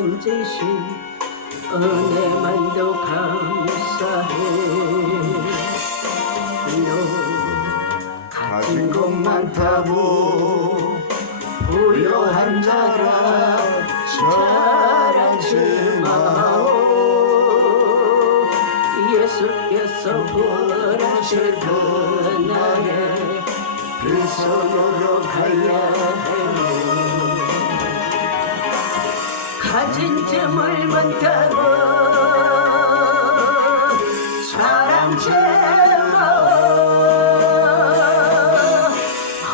번지신 은혜만도 감사해. 너 가진 것 많다고 부요한 자라 잘하지 마오. 예수께서 부활하실 그날에 그 손으로 가야 해요. 가진 재물 많다고 사랑채 마오.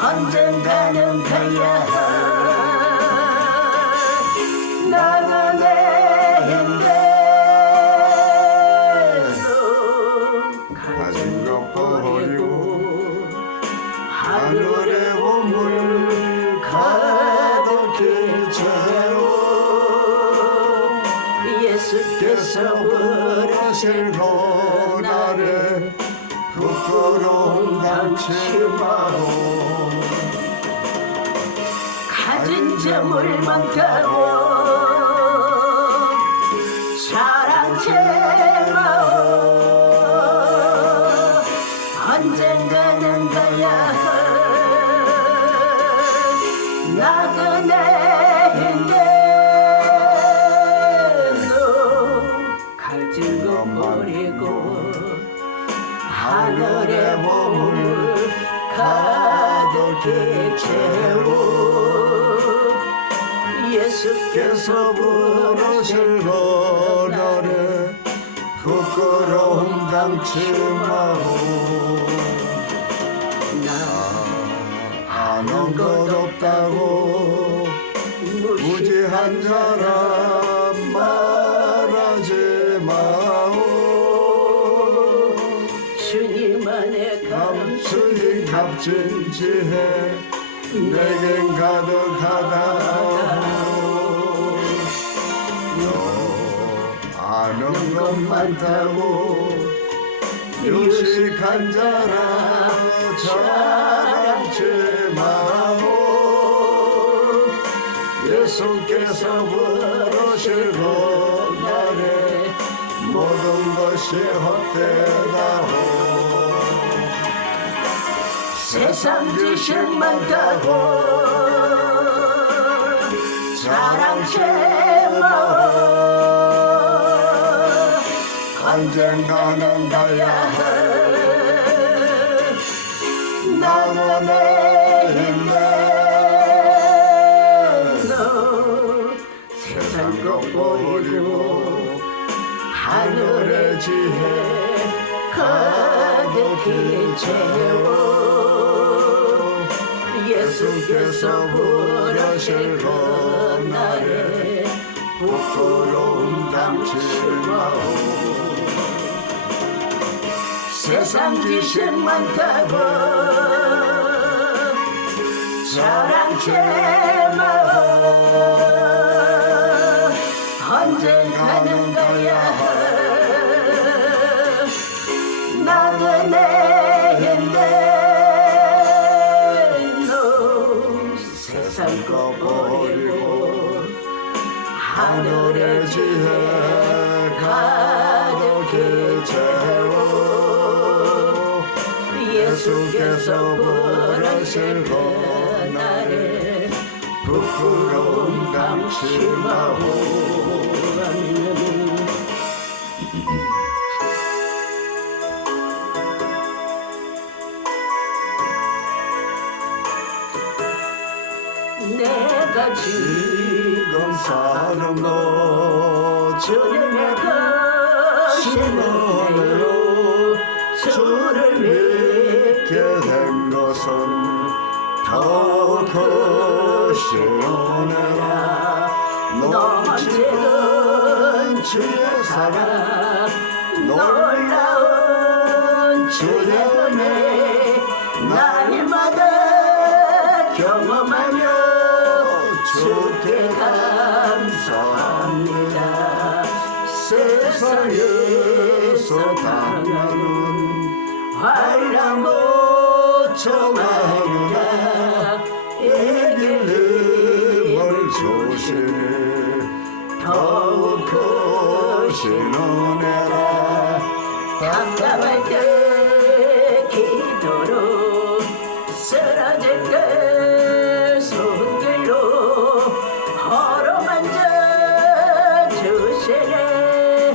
언젠가는 가야 나가네 힘대로 가진 것 버리고 하늘의 보물 가득히 채워. 예수께서 부활하실 그날에 부끄러움 당치 마오. 가진 재물 많다고 사랑채 마오. 언젠가는 가야 나그네 힘대로 가진 것 버리고 하늘의 보물 가득히 채워. 예수께서 부르실 그날에 부끄러움 당치 마오. 나 아는 것 없다고 무지한 사람 말하지 마오. 주님 안에 감추인 값진 지혜 내겐 가득하다. 너 아는 것 많다고 유식한 자라 자랑치 마오. 예수께서 부르실 그날에 모든 것이 헛되다오. 세상 지식 많다고 사랑채 마오. 언젠가는 가야 나만의 힘내서 세상 것 버리고 하늘의 지혜 가득히 채워. 예수께서 부르실 그날에 부끄러움 당치 마오. 세상 지식 많다고 사랑채 마오. 언젠가는 가야 나그네 힘대로 세상 것 버리고 하늘의 지혜 가득히 채워. 예수께서 부르실 그날에 부끄러움 당치 마오. 내가 지금 사는 것 주님의 것이네요. 주를 믿게 된 것은 더욱 크신 은혜라. 넘치는 주의 사랑 놀라운 주의 은혜 날마다 경험하며 주께 감사합니다. 세상에서 당하는 환난 고통하느라 이길 힘을 주시니 더 주시는 은혜라 답답할 때 기도로 쓰러질 때 손길로 걸어만져 주시네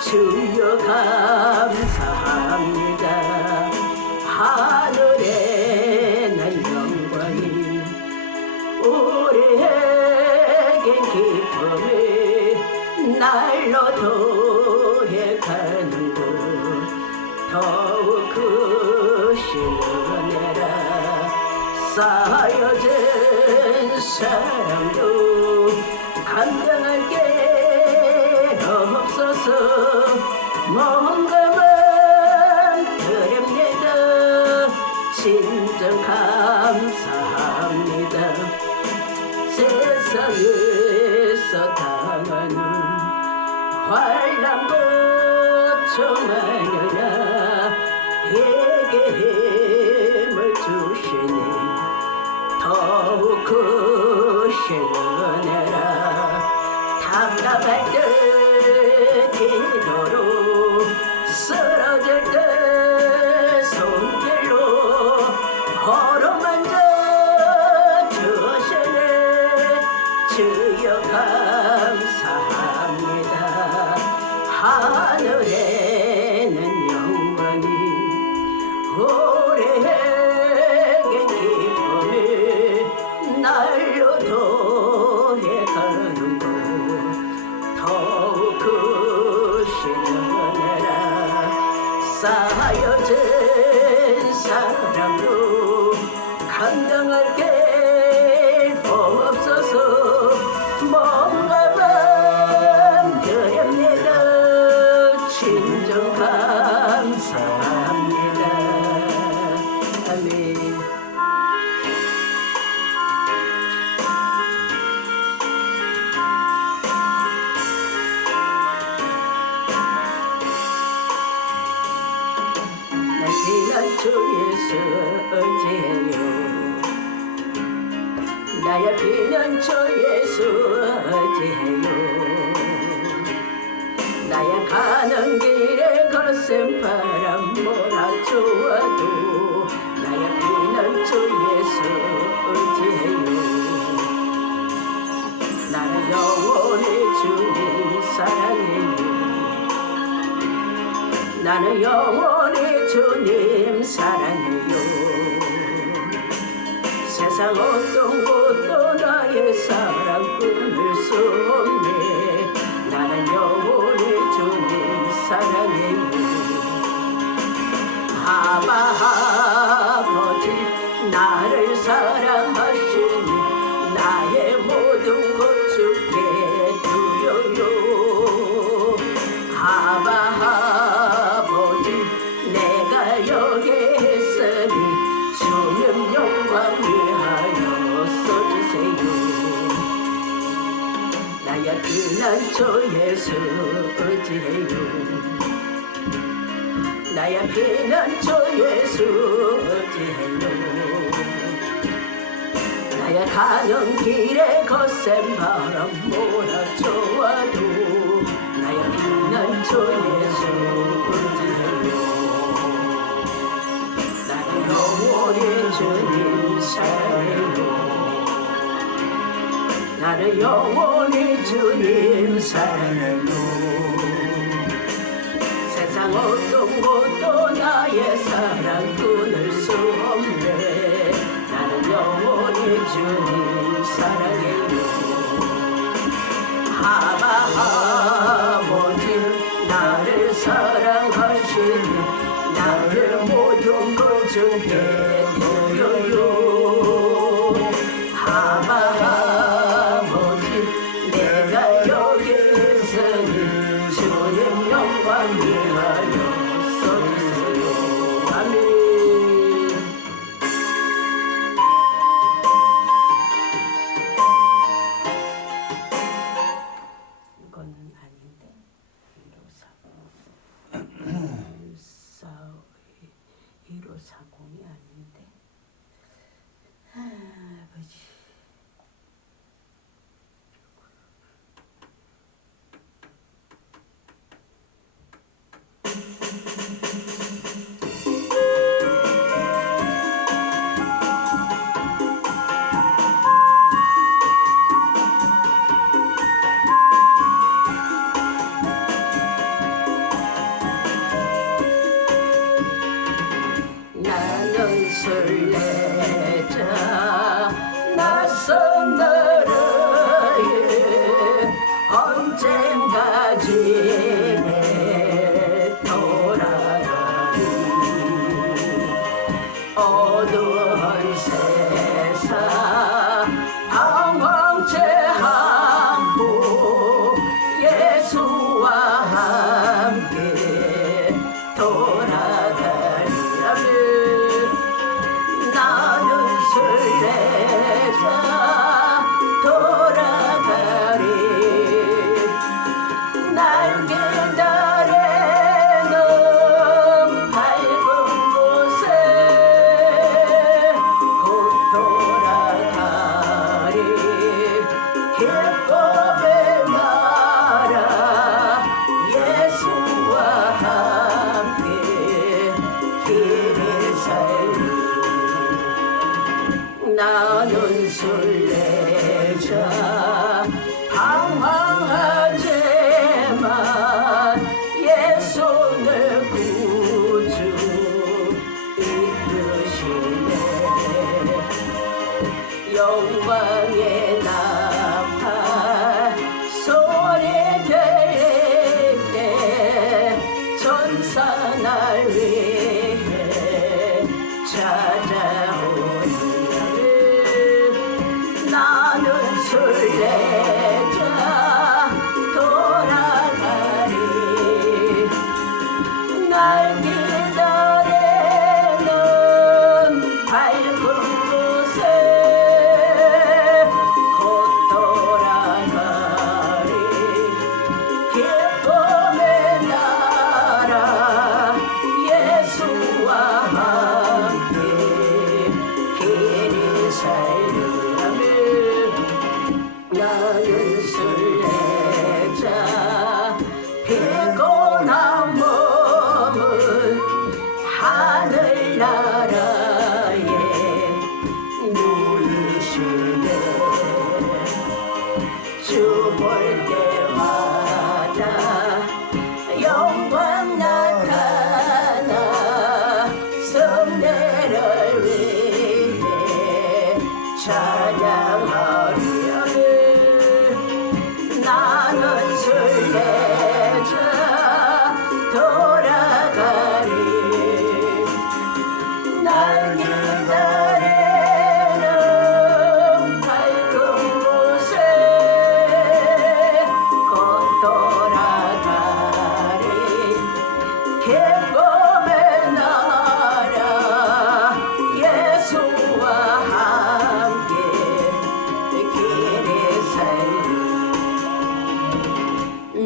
주여 감사합니다 하늘에 난 영광이 우리에겐 기쁨이 날로 도해가는 곳 더욱 크신 은혜라 쌓여진 사랑도 감당할 게 없어서 뭔가만 드립니다 진정 감사합니다 세상에서 당하는 환난과 고통하느라 내게 힘을 주시니 더욱 크신 은혜라 답답할 때 기도로 쓰러질 때 손길로 걸어만져 주시네 주여 감사합니다 하늘에는 영광이 우리에겐 기쁨이 날로 도해가는 곳 더욱 크신 은혜라 쌓여진 사랑도 감당할 게 없어서 뭔가만 드립니다 진정 감사합니다 아멘 나 피난처 예수 어찌해요 나의 피난처 예수 어찌해요 나의 가는 길에 거센 바람 몰아쳐와도 나의 피난처 예수 어찌해요 나는 영원히 주님 사랑해요 나는 영원히 주님 사랑해요 세상 어떤 곳도 나의 사랑 끊을 수 없네 나는 영원히 주님 사랑해요 아바 아버지 나를 사랑하시니 나의 모든 것 주께 드려요 아바 아버지 내가 여기 있으니 주님 영광 위하여 써주세요 나의 피난처 예수 어찌해요 나의 피난처 예수 어찌해요 나의 가는 길에 거센 바람 몰아쳐와도 나의 피난처 예수 어찌해요 나는 영원히 주님 사랑해요 나는 영원히 주님 사랑해요 세상 어떤 곳도 나의 사랑 끊을 수 없네 나는 영원히 주님 사랑해요 아바 아버지 나를 사랑하시니 나를 모든 것 주께 드려요 아바 아버지 내가 여기 있으니 주님 영광 위하여 써주세요 아멘 이거는 아닌데 (1540) 아닌데 아버지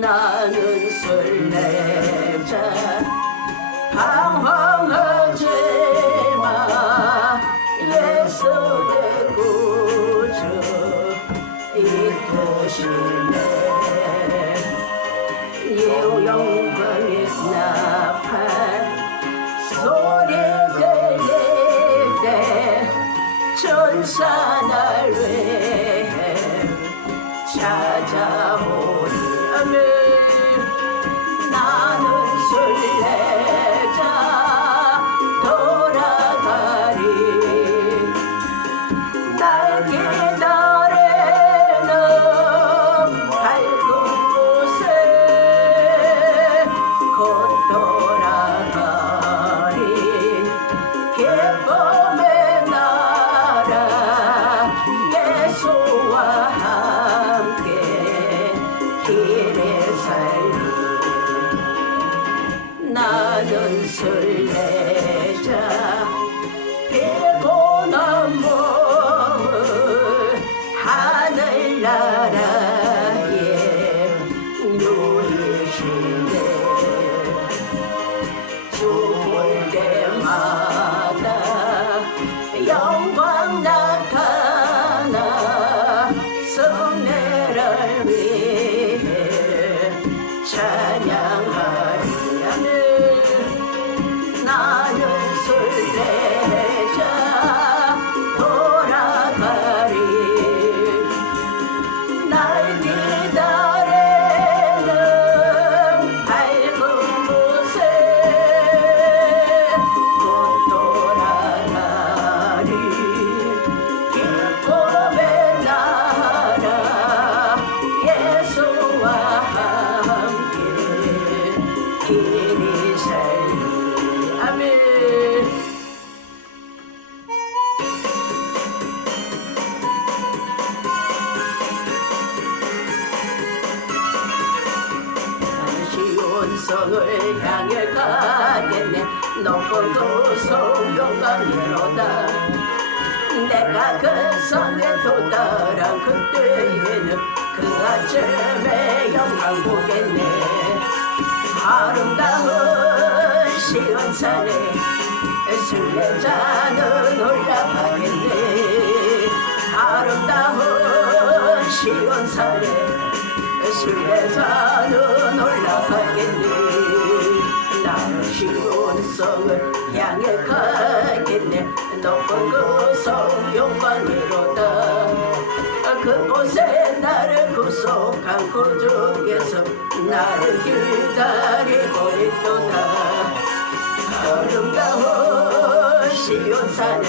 나는 설레자 방황하지 마 예수의 구주 이끄시네 영광의 나팔 소리 들릴 때 전사 날 위해 찾아오리 아멘 나는 설레자 돌아가리 날 기다리는 밝은 곳에 곧 돌아가리 기쁨의 나라 예수와 함께 길에 살리 나는 설레자 피곤한 몸을 하늘나라에 누이시네 죽을 때마다 영광 나타나 성례를 위해 찬양하리 아멘 나는 설레자 돌아가리 날 기다리는 밝은 곳에 곧 돌아가리 기쁨의 나라 예수와 함께 길이 살리 아멘 시온성을 향해 가겠네 높은 그 성경강이로다 내가 그 성에 도달한 그때에는 그 아침에 영광 보겠네 아름다운 시온산에 순례자는 올라가겠네 아름다운 시온산에 순례자는 올라가겠네 나는 시온성을 향해 가겠네 높은 그 성 영광이로다 그곳에 나를 구속한 구주께서 나를 기다리고 있도다 아름다운 시온산에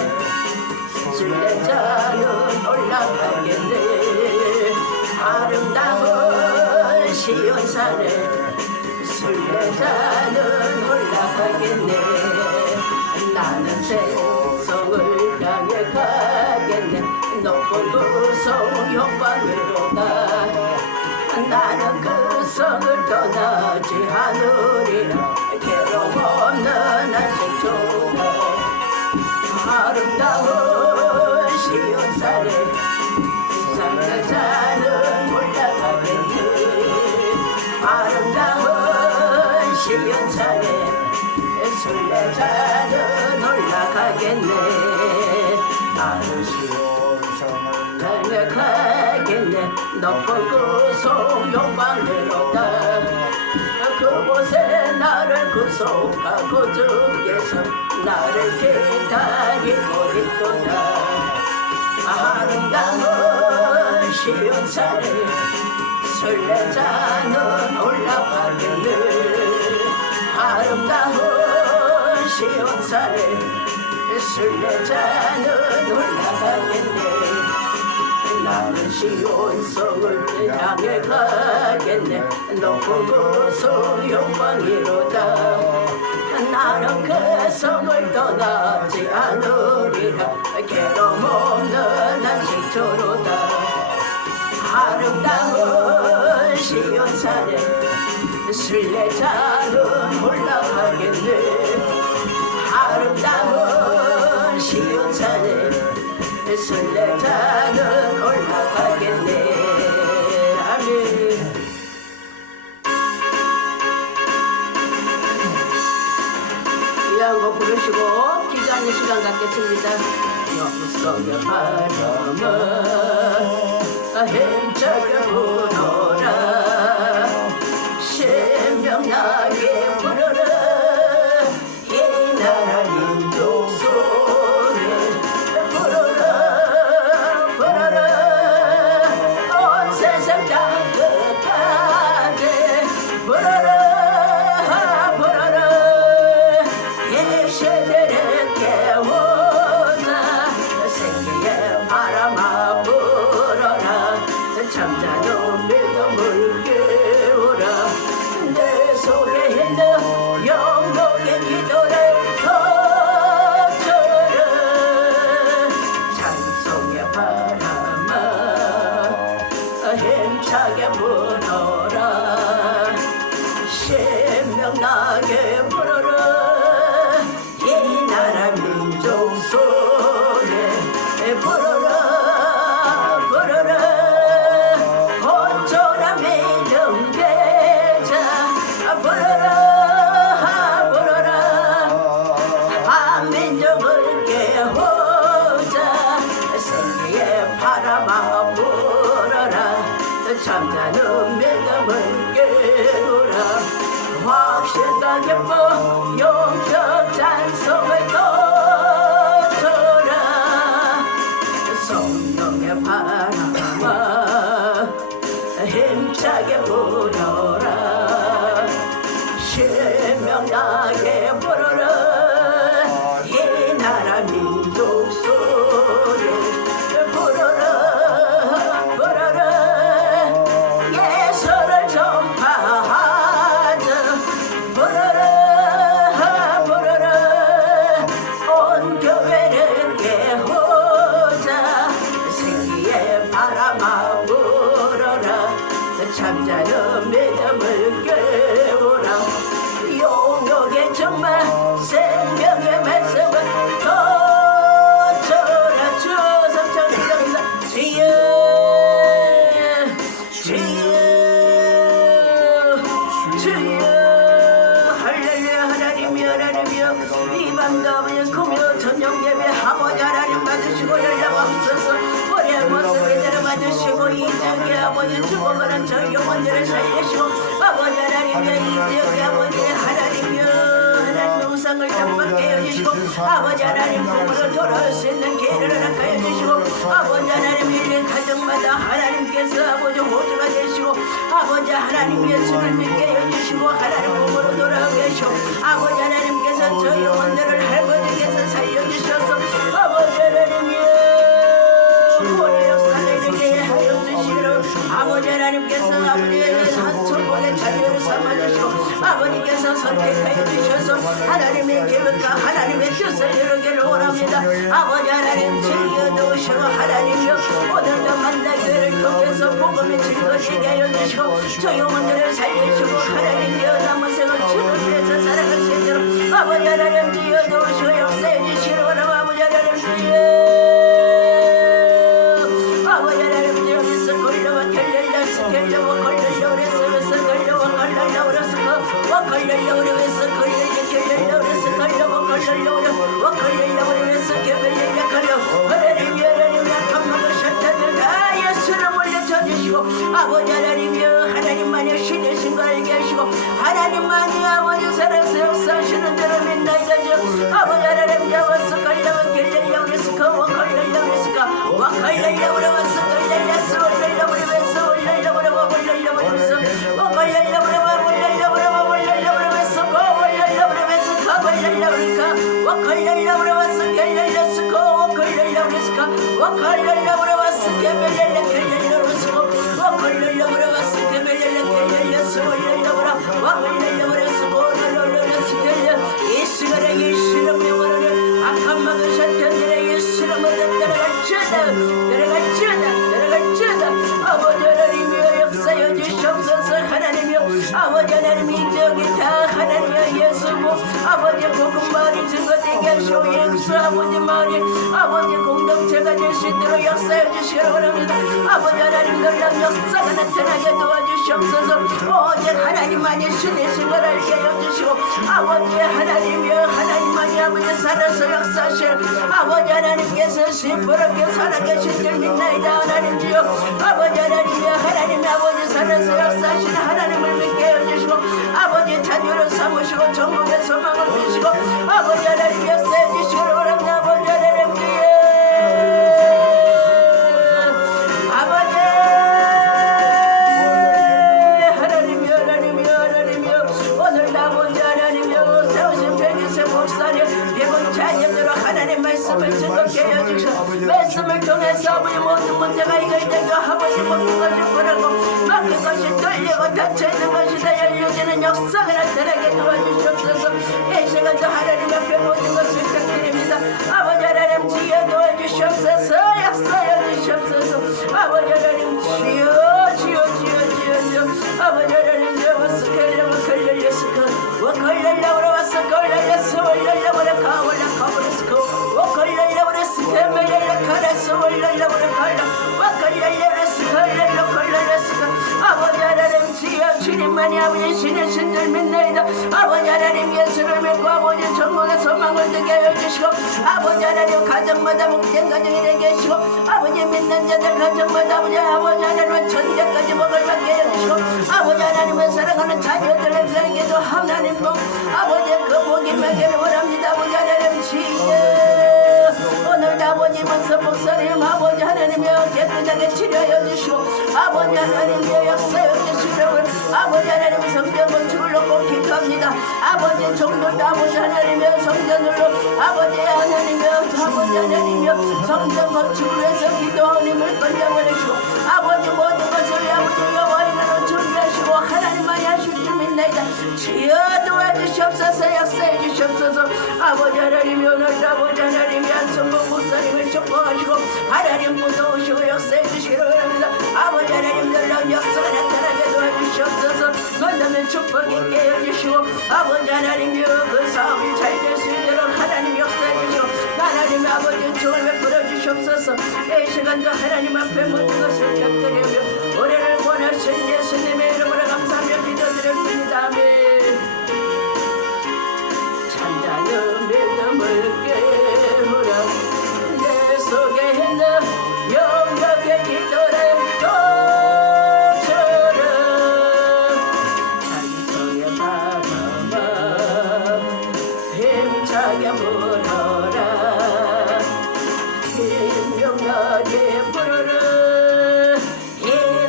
순례자는 올라가겠네 아름다운 시온산에 순례자는 올라가겠네 나는 새성을 향해 가겠네 높은 그 성 영광으로다 나는 그 성을 떠나지 않으리라 괴로움 없는 안식처다 아름다운 시온산에 순례자는 올라가겠네 아름다운 시온산에 순례자는 올라가겠네 나는 시온산을 가겠네 높은 그 성 영광으로다 그곳에 나를 구속하고 주께서 나를 기다리고 있도다 아름다운 시온산에 순례자는 올라가겠네 아름다운 시온산에 순례자는 올라가겠네 나는 시온성을 향해 가겠네 높은 그 성 영광이로다 나는 그 성을 떠나지 않으리라 괴로움 없는 안식처로다 아름다운 시온산에 순례자는 올라가겠네 아름다운 시온산에 순례자는 올라가겠네 아멘 주시고 기도하는 시간 갖겠습니다. 영속의 바람아 힘차게 불어라 신명나게 불어라 이 나라 민족 소리 불어라 불어라 온 세상 땅끝까지 불어라 불어라 이 시대를 깨우자 생기의 바람아 불어라 잠자는 믿음을 깨우라 내 속에 있는 영롱의 기도를 터져라 찬송의 바람아 힘차게 불어라 신명나게 불어라 이 나라 민족 소리 불어라 불어라 어쩌라 믿음 되자 불어라 불어라 한민족을 깨우자 생기의 바람아 불어라 잠자는 믿음을 깨우라 확실한 기쁨 영적 찬송을 터져라 성령의 바람아 힘차게 불어라 신명나게 불어라 이 나라 민족 소리 불어라 불어라 예수를 전파하자 불어라 불어라 온 교회를 깨우자 생기의 바람아 불어라 잠자는 믿음을 깨우라 용역의 정말 생명의 말씀을 터져라 주어서 정정이다 주여 주여 주여 할렐루야 하나님이여 하나님이여 이 밤가운데 구며 저녁 예배 아버지 하나님 받으시고 연락하옵소서 우리의 모습 그대로 받으시고 이 지역의 아버지 죽어가는 저 영혼들을 살리시고 아버지 하나님이여 이 지역의 아버지 하나님이여 하나님의 우상을 탐받게 해주시고 아버지 하나님 꿈으로 돌아올 수 있는 기회를 허락하여 주시고 아버지 하나님 일일 가정마다 하나님께서 아버지 호주가 되시고 아버지 하나님 예수를 믿게 해주시고 하나님 몸으로 돌아오게 하시고 아버지 하나님께서 저 영혼들을 할아버지께서 살려주셔서 아버지 하나님이여 우리 역사를 이르게 하여 주시기를 아버지 하나님께서 아버지의 한 천국의 자녀로 삼아주시고 아버지께서 선택하여 주셔서 하나님의 계획과 하나님의 뜻을 이루기를 원합니다. 아버지 하나님 즐겨놓으시고 하나님이여 오늘도 만나기를 통해서 복음의 즐거지게 하여 주시고 저 영혼들을 살리시고 하나님이여 남은 생을 주를 위해서 살아갈 수 있도록 아버지 하나님 지어놓으시고 역사해 주시기를 원하고 아버지 하나님 주여 아버지 하나님 여기서 걸려와 결렬라 스켈려와 걸려라 그랬으면서 걸려와 걸려라 그랬으면 와 걸려라 그랬어 걸려라 결렬라 그랬어 걸려와 걸려라 와 걸려라 그랬어 결렬라 걸려 하나님 하나님 약한 먹을 셔터들 다 예수를 올려줘 주시고 아버지 하나님이여 하나님만이 신이신 걸 알게 하시고 하나님만이 아버지 살아서 역사하시는 대로 믿나이다 주 아버지 하나님 잡아서 걸려와 결렬라 그랬어 와 걸려라 그랬어 와 걸려라 그랬어 걸려라 올려라 그랬어 올려라 그랬어 올려라 그랬어 올려라 아버지 하나님 이적이 다 하나님의 예수고 아버지 복음 말이 증거되게 하시고 예수 아버지 말이 아버지 공동체가 될 수 있도록 역사해 주시기 바랍니다. 아버지 하나님 놀라운 역사가 나타나게 도와주시옵소서. 오직 하나님만이 신이신 걸 알게 해주시고 아버지 하나님이여 하나님만이 하나님이 아버지 살아서 역사하실 아버지 하나님께서 시퍼렇게 살아계신 줄 믿나이다. 하나님 주여 아버지 하나님이 하나님이 아버지 살아서 역사하신 하나님을 믿게 해주시고 아버지 자녀를 삼으시고 전국의 소망을 주시고 아버지 하나님 역사해 주시고 원합니다. 아버지 하나님 주여 말씀을 즐겁게 해주시고 말씀을 통해서 아버지 모든 문제가 해결되고 아버지 모든 것을 보라고 막힌 것이 뚫리고 닫혀있는 것이 다 열려지는 역사가 나타나게 도와주시옵소서. 이 시간도 하나님 앞에 모든 것을 부탁드립니다. 아버지 하나님 지혜 도와주시옵소서. 역사해 주시옵소서. 아버지 하나님 지어 아버지 하나님 지어 와스칼려 와칼려스카 와칼려라 와스칼려스 월려라 가월라 가월스카 아버지 하나님 지어 주님만이 아버지 신의 신들 믿나이다. 아버지 하나님 예수를 믿고 아버지 전국의 소망을 되게 해주시고 아버지 하나님 가정마다 목된 가정이 되게 하시고 아버지 믿는 자들 가정마다 아버지 하나님은 천대까지 먹을 받게 해주시고 아버지 하나님을 사랑하는 자녀들에게도 하나님 복 아버지 그 복이 매기를 원합니다. 아버지 하나님 지혜 오늘 아버님은 목사님 아버지 하나님이여 깨끗하게 치료하여 주시고 아버지 하나님이여 역사하여 주시려고 아버지 하나님 성전 건축을 놓고 기도합니다. 아버지 종들도 아버지 하나님이여 성전으로 아버지 하나님이여 성전 건축을 위해서 기도하오니 물건져 버리시고 아버지 모든 것을 아버지 여호와이로 준비하시고 하나님만이 하실 줄 믿나이다. 주여 도와주시옵소서. 역사해 주시옵소서. 아버지 하나님이 오늘 아버지 하나님이 한성봉 목사님을 축복하시고 하나님 무서우시고 역사해 주시기를 바랍니다. 아버지 하나님 놀라운 역사가 나타나게 도와주시옵소서. 너는 축복 있게 해주시고 아버지 하나님이 그 사업이 잘 될 수 있도록 하나님 역사해 주시고 하나님의 아버지 총을 베풀어 주시옵소서. 이 시간도 하나님 앞에 모든 것을 부탁드리며 올해를 원하신 예수님의 이름으로 감사하며 기도드렸습니다. 아멘. 찬자는 믿음을 깨우라 내 속에 있는 영역의 기도를 도처럼 자기 속에 바람아 힘차게 불어라 힘명나게 불어라 이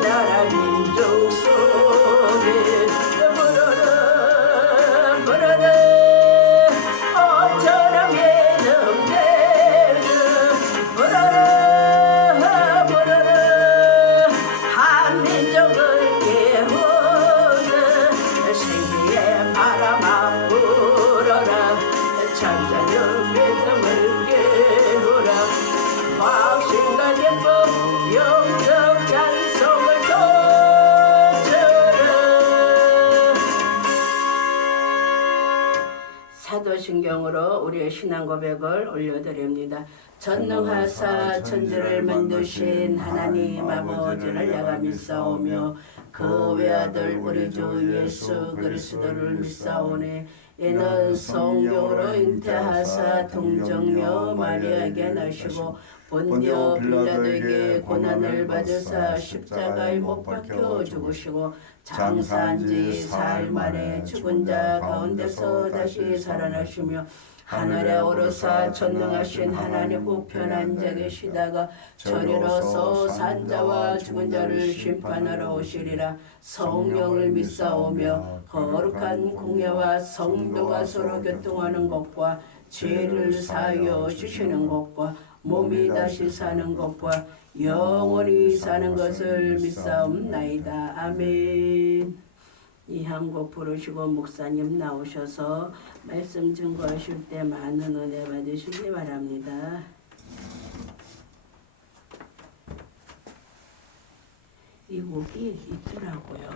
나라 민족 속에 불어라 불어라 사도신경으로 우리의 신앙 고백을 올려드립니다. 전능하사 천지를 만드신 하나님 아버지를 내가 믿사오며 그 외아들 우리 주 예수 그리스도를 믿사오니 이는 성령으로 잉태하사 동정녀 마리아에게 나시고 본디오 빌라도에게 고난을 받으사 십자가에 못 박혀 죽으시고 장사한 지 사흘 만에 죽은 자 가운데서 다시 살아나시며 하늘에 오르사 전능하신 하나님 우편 앉아 계시다가 저리로서 산자와 죽은 자를 심판하러 오시리라. 성령을 믿사오며 거룩한 공예와 성도가 서로 교통하는 것과 죄를 사하여 주시는 것과 몸이 다시 사는 것과 영원히 사는 것을 믿사옵나이다. 아멘. 이 한 곡 부르시고 목사님 나오셔서 말씀 증거하실 때 많은 은혜 받으시기 바랍니다. 이 곡이 있더라고요.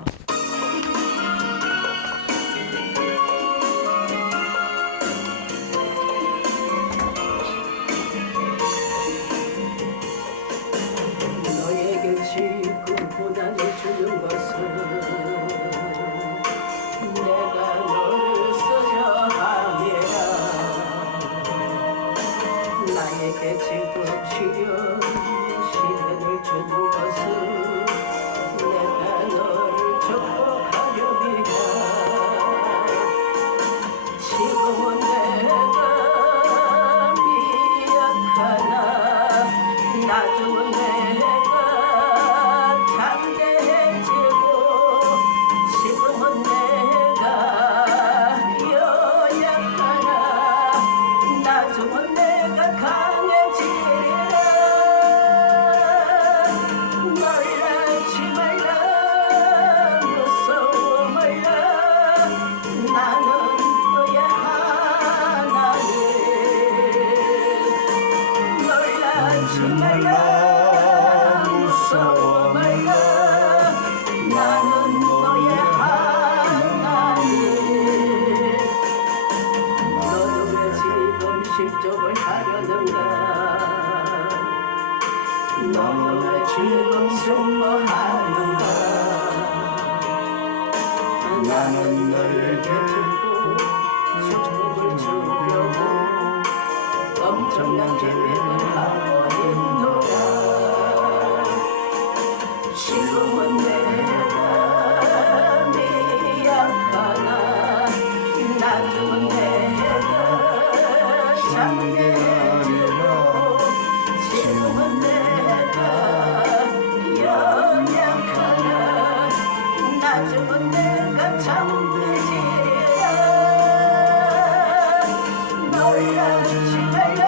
나는 너에게 축복을 주려고 엄청난 계획을 하고 있노라. 지금은 내가 미약하나 나중은 내가 장대하리라. 지금은 내가 연약하나 나중은 내가 장대지리라. 놀라지 말라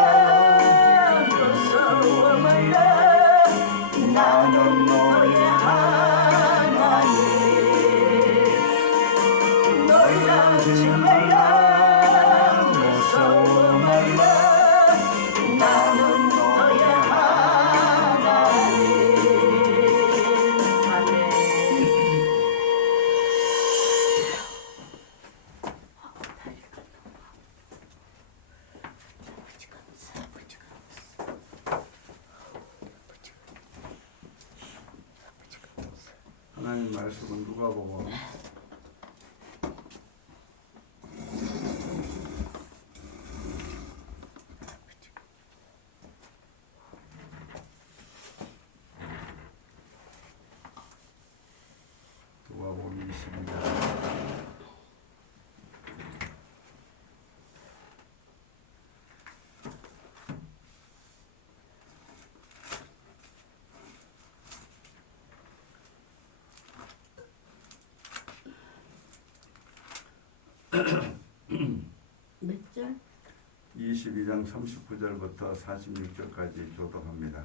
무서워 말라 나는 너의 하나님. 놀라지 말라 무서워 말라 나는 너의 하나님. 아멘. 하나님 말씀은 누가 보고 누가복음 22장 22장 39절부터 46절까지 교독합니다.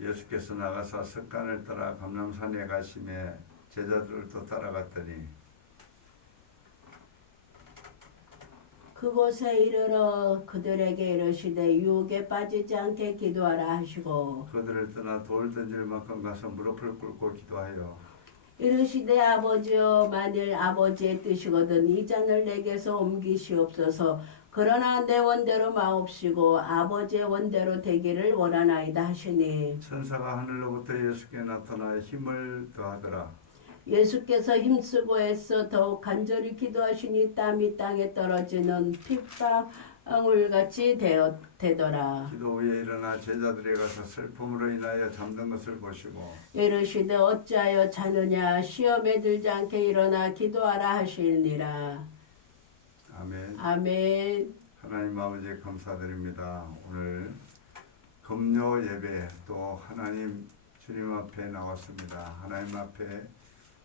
예수께서 나가사 석간을 따라 감람산에 가심에 제자들도 따라갔더니 그곳에 이르러 그들에게 이르시되 유혹에 빠지지 않게 기도하라 하시고 그들을 떠나 돌 던질 만큼 가서 무릎을 꿇고 기도하여 이르시되 아버지여 만일 아버지의 뜻이거든 이 잔을 내게서 옮기시옵소서. 그러나 내 원대로 마옵시고 아버지의 원대로 되기를 원하나이다 하시니 천사가 하늘로부터 예수께 나타나 힘을 더하더라. 예수께서 힘쓰고 애써 더욱 간절히 기도하시니 땀이 땅에 떨어지는 핏방울같이 되더라. 기도 후에 일어나 제자들에 가서 슬픔으로 인하여 잠든 것을 보시고 이르시되 어찌하여 자느냐 시험에 들지 않게 일어나 기도하라 하시니라. 아멘. 아멘. 하나님 아버지 감사드립니다. 오늘 금요 예배 또 하나님 주님 앞에 나왔습니다. 하나님 앞에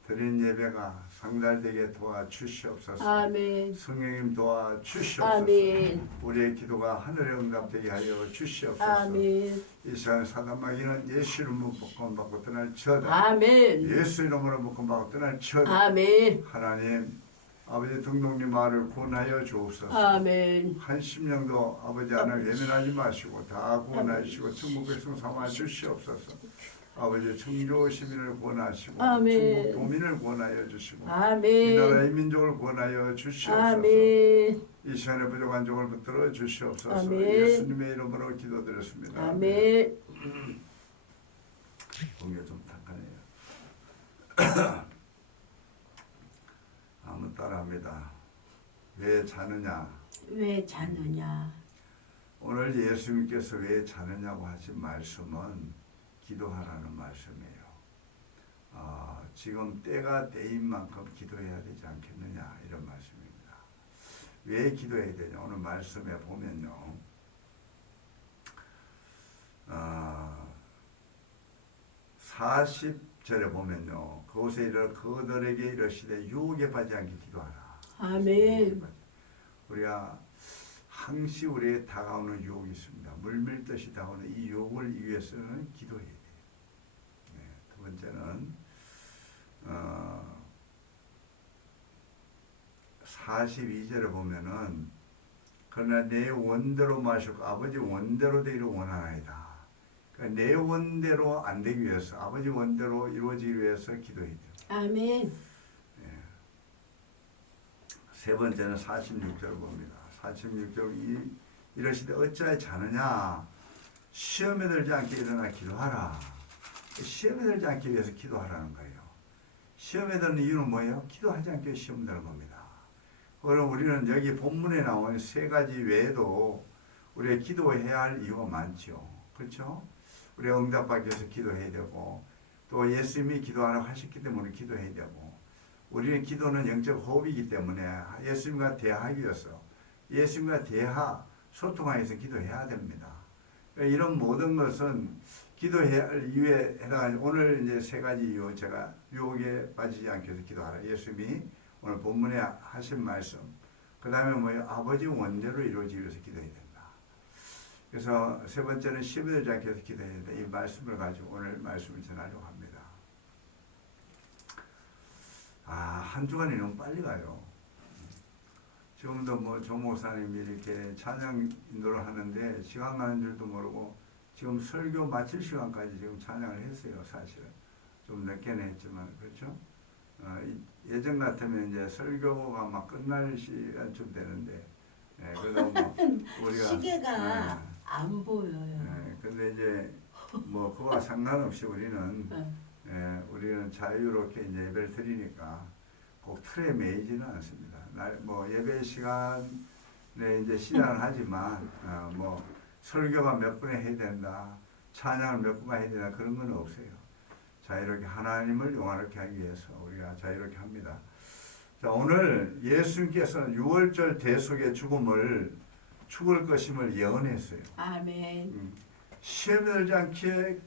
드린 예배가 상달되게 도와주시옵소서. 아멘. 성령님 도와주시옵소서. 아멘. 우리의 기도가 하늘에 응답되게 하여 주시옵소서. 아멘. 이 시간 사단마귀는 예수 이름으로 묶음받고 떠날지어다. 아멘. 예수 이름으로 묶음받고 떠날지어다. 아멘. 하나님 아버지 등록님 마을을 구원하여 주옵소서. 아멘. 한 심령도 아버지 하나님 예민하지 마시고 다 구원하시고 천국 백성 삼아 주시옵소서. 아버지 청조 시민을 구원하시고 아멘. 중국 도민을 구원하여 주시고 아멘. 이 나라의 민족을 구원하여 주시옵소서. 아멘. 이 시간에 부족한 종을 붙들어 주시옵소서. 아멘. 예수님의 이름으로 기도드렸습니다. 아멘. 공개 좀 탁하네요. 한번 따라합니다. 왜 자느냐? 왜 자느냐? 오늘 예수님께서 왜 자느냐고 하신 말씀은 기도하라는 말씀이에요. 지금 때가 때인 만큼 기도해야 되지 않겠느냐 이런 말씀입니다. 왜 기도해야 되냐? 오늘 말씀에 보면요. 40절에 보면요. 그곳에 이르러 그들에게 이르시되 유혹에 빠지지 않게 기도하라. 아멘. 우리가 항시 우리에게 다가오는 유혹이 있습니다. 물밀듯이 다가오는 이 유혹을 위해서는 기도해야 돼요. 네, 두 번째는 42절에 보면은 그러나 내 원대로 마시고 아버지 원대로 되기를 원하나이다. 그러니까 내 원대로 안 되기 위해서 아버지 원대로 이루어지기 위해서 기도해야 돼요. 아멘. 세 번째는 46절 봅니다. 46절 이러시되 어찌하여 자느냐 시험에 들지 않게 일어나 기도하라. 시험에 들지 않기 위해서 기도하라는 거예요. 시험에 드는 이유는 뭐예요? 기도하지 않기 위해 시험 드는 겁니다. 그럼 우리는 여기 본문에 나온 세 가지 외에도 우리가 기도해야 할 이유가 많죠. 그렇죠? 우리가 응답받기 위해서 기도해야 되고, 또 예수님이 기도하라고 하셨기 때문에 기도해야 되고, 우리는 기도는 영적 호흡이기 때문에 예수님과 대화하기 위해서, 예수님과 소통하기 위해서 기도해야 됩니다. 이런 모든 것은 기도해야 할 이유에 해당하는, 오늘 이제 세 가지 이유, 제가 유혹에 빠지지 않게 해서 기도하라. 예수님이 오늘 본문에 하신 말씀. 그 다음에 뭐예요? 아버지 원대로 이루어지기 위해서 기도해야 된다. 그래서 세 번째는 시험에 들지 않게 해서 기도해야 된다. 이 말씀을 가지고 오늘 말씀을 전하려고 합니다. 한 주간이 너무 빨리 가요. 지금도 뭐 조목사님이 이렇게 찬양 인도를 하는데 시간 가는 줄도 모르고 지금 설교 마칠 시간까지 지금 찬양을 했어요. 사실은 좀 늦게는 했지만, 그렇죠? 예전 같으면 이제 설교가 막 끝날 시간쯤 되는데, 그래서 뭐 우리가 시계가 안 보여요. 근데 이제 뭐 그와 상관없이 우리는 우리는 자유롭게 이제 예배를 드리니까 꼭 틀에 매이지는 않습니다. 뭐 예배 시간에 이제 시작을 하지만 뭐 설교가 몇 분에 해야 된다, 찬양을 몇 분간 해야 된다, 그런 건 없어요. 자유롭게 하나님을 영화롭게 하기 위해서 우리가 자유롭게 합니다. 자, 오늘 예수님께서는 6월절 대속의 죽을 것임을 예언했어요. 아멘. 시험에 들지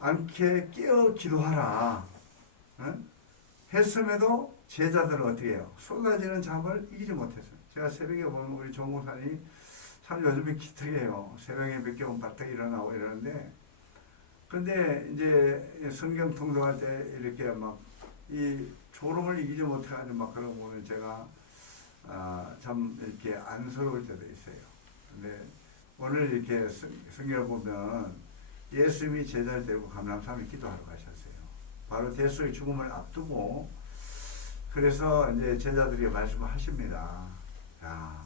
않게 깨어 기도하라. 했음에도 제자들은 어떻게 해요? 쏟아지는 잠을 이기지 못했어요. 제가 새벽에 보면 우리 조목사님이 참 요즘에 기특해요. 새벽에 몇 개월 바짝 일어나고 이러는데, 근데 이제 성경 통독할 때 이렇게 막 이 졸음을 이기지 못해가지고 막 그런 거 보면 제가 참 이렇게 안쓰러울 때도 있어요. 근데 오늘 이렇게 성경을 보면 예수님이 제자를 데리고 감람산에 기도하러 가셨어요. 바로 대속의 죽음을 앞두고, 그래서 이제 제자들이 말씀을 하십니다. 자,